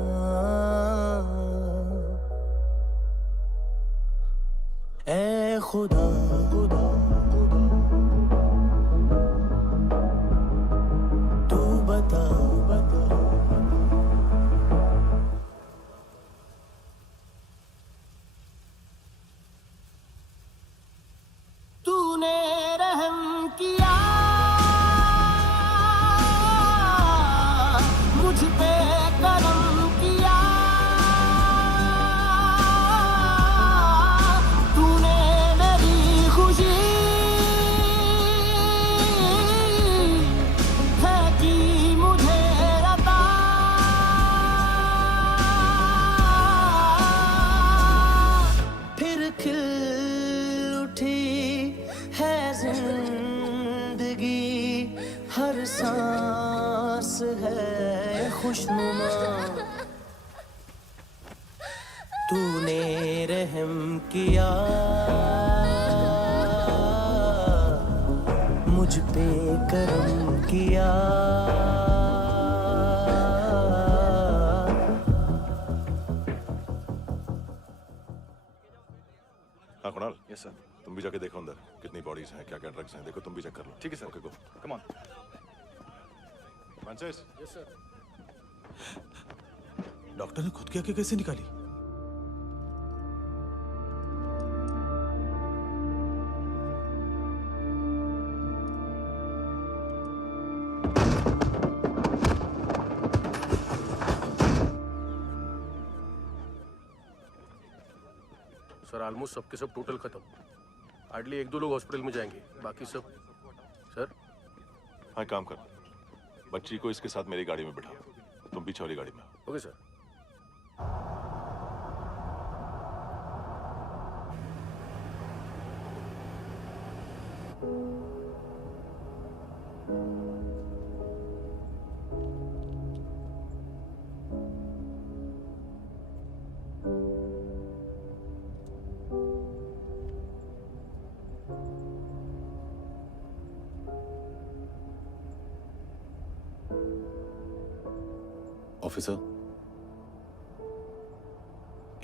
ऐ खुदा खुदा तू बता बता तूने रहम किया मुझ पे करम किया तूने मेरी खुशी है कि मुझे अता फिर खिल उठी है जिंदगी हर सांस है खुशनुमा तूने रहम किया मुझ पे करम किया हाँ कुणाल यस सर तुम भी जाके देखो अंदर कितनी बॉडीज हैं क्या क्या ड्रग्स हैं देखो तुम भी चेक कर लो ठीक है sir okay go come on Francis yes sir doctor ने खुद की आंखें कैसे निकाली सर ऑलमोस्ट सबके सब टोटल खत्म हार्डली 1-2 लोग हॉस्पिटल में जाएंगे बाकी सब सर हाँ काम कर बच्ची को इसके साथ मेरी गाड़ी में बिठा तुम पीछे वाली गाड़ी में ओके सर ऑफिसर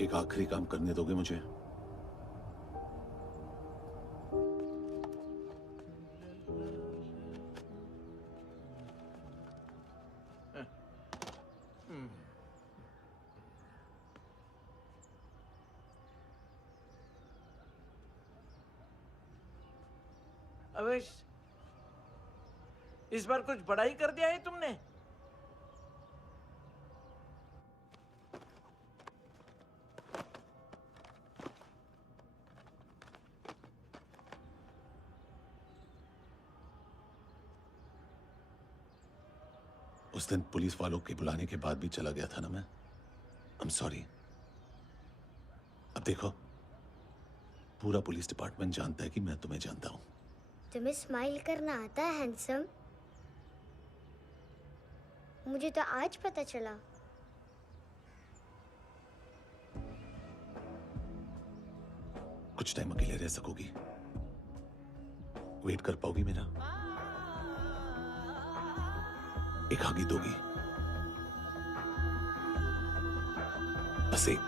एक आखिरी काम करने दोगे मुझे अवेश इस बार कुछ बड़ा ही कर दिया है तुमने उस दिन पुलिस वालों के बुलाने के बाद भी चला गया था ना मैं आई एम सॉरी अब देखो पूरा पुलिस डिपार्टमेंट जानता है कि मैं तुम्हें जानता हूं तुम्हें स्माइल करना आता है हैंडसम मुझे तो आज पता चला कुछ टाइम अकेले रह सकोगी वेट कर पाओगी मेरा एक आगी दोगी बस एक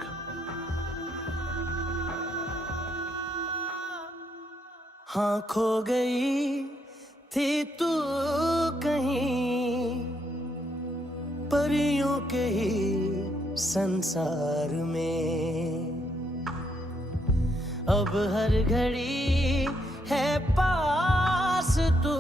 हाँ खो गई थी तू कहीं परियों के ही संसार में अब हर घड़ी है पास तू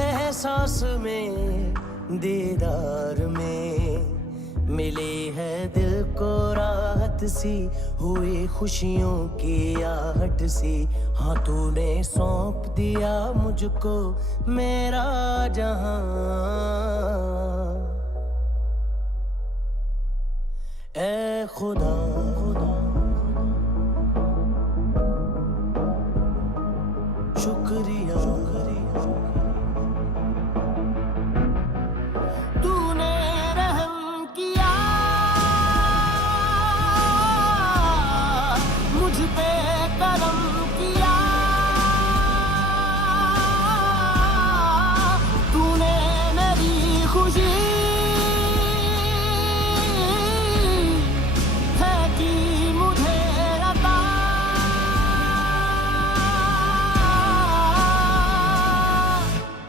एहसास में दीदार में मिली है दिल को राहत सी हुई खुशियों की आहट सी हाँ तूने सौंप दिया मुझको मेरा जहां, ऐ खुदा शुक्रिया तूने रहम किया मुझ पे, करम किया तूने मेरी खुशी है कि मुझे अता,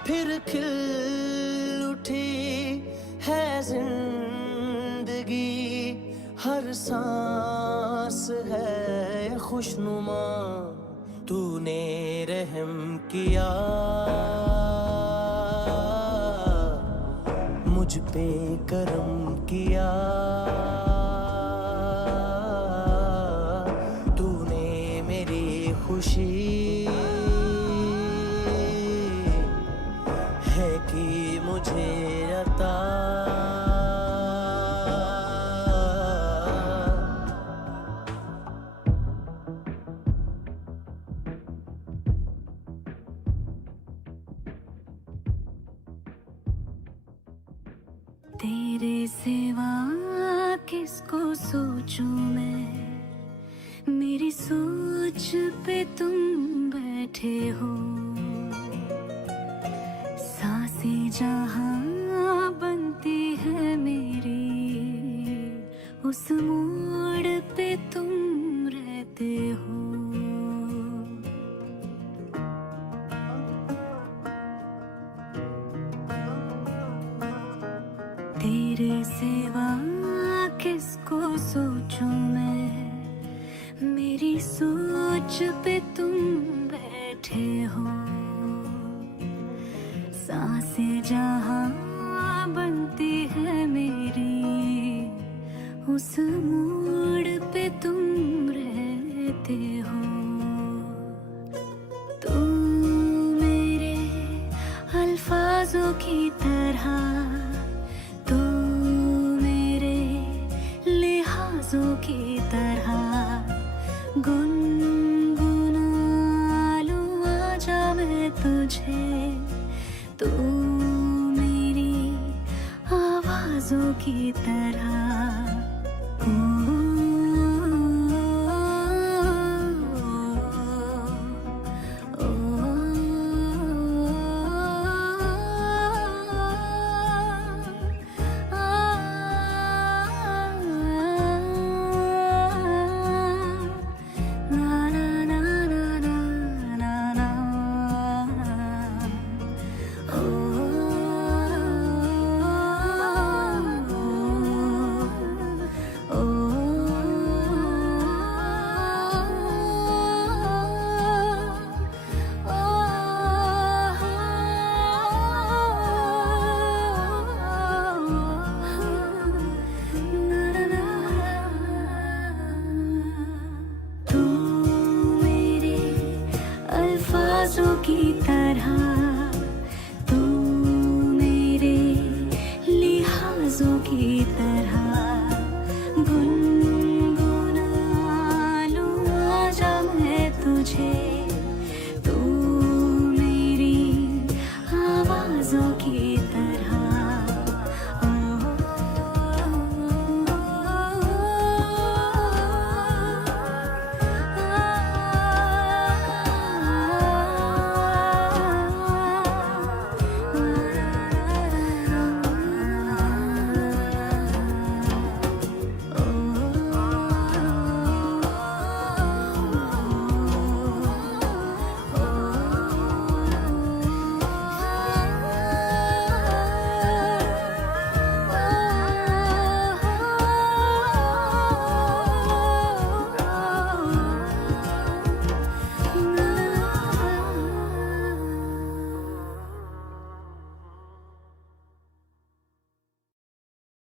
फिर खिल उठी है जिंदगी, हर सांस है खुशनुमा, तूने रहम किया मुझ पे, करम किया तूने मेरी खुशी है कि मुझे अता। तेरे सिवा किसको सोचूं मैं, मेरी सोच पे तुम बैठे हो, सांसें जहां बनती है मेरी, उस मोड़ पे तुम रहते हो। तेरे सिवा किसको सोचूं मैं, मेरी सोच पे तुम बैठे हो, सांसें जहां बनती है मेरी, उस मोड़ पे तुम रहते हो। तू मेरे अल्फाजों की तरह, की तरह गुनगुना लूं आजा मैं तुझे, तू मेरी आवाज़ों की तरह। की तरह तू मेरे लिहाजों की तरह।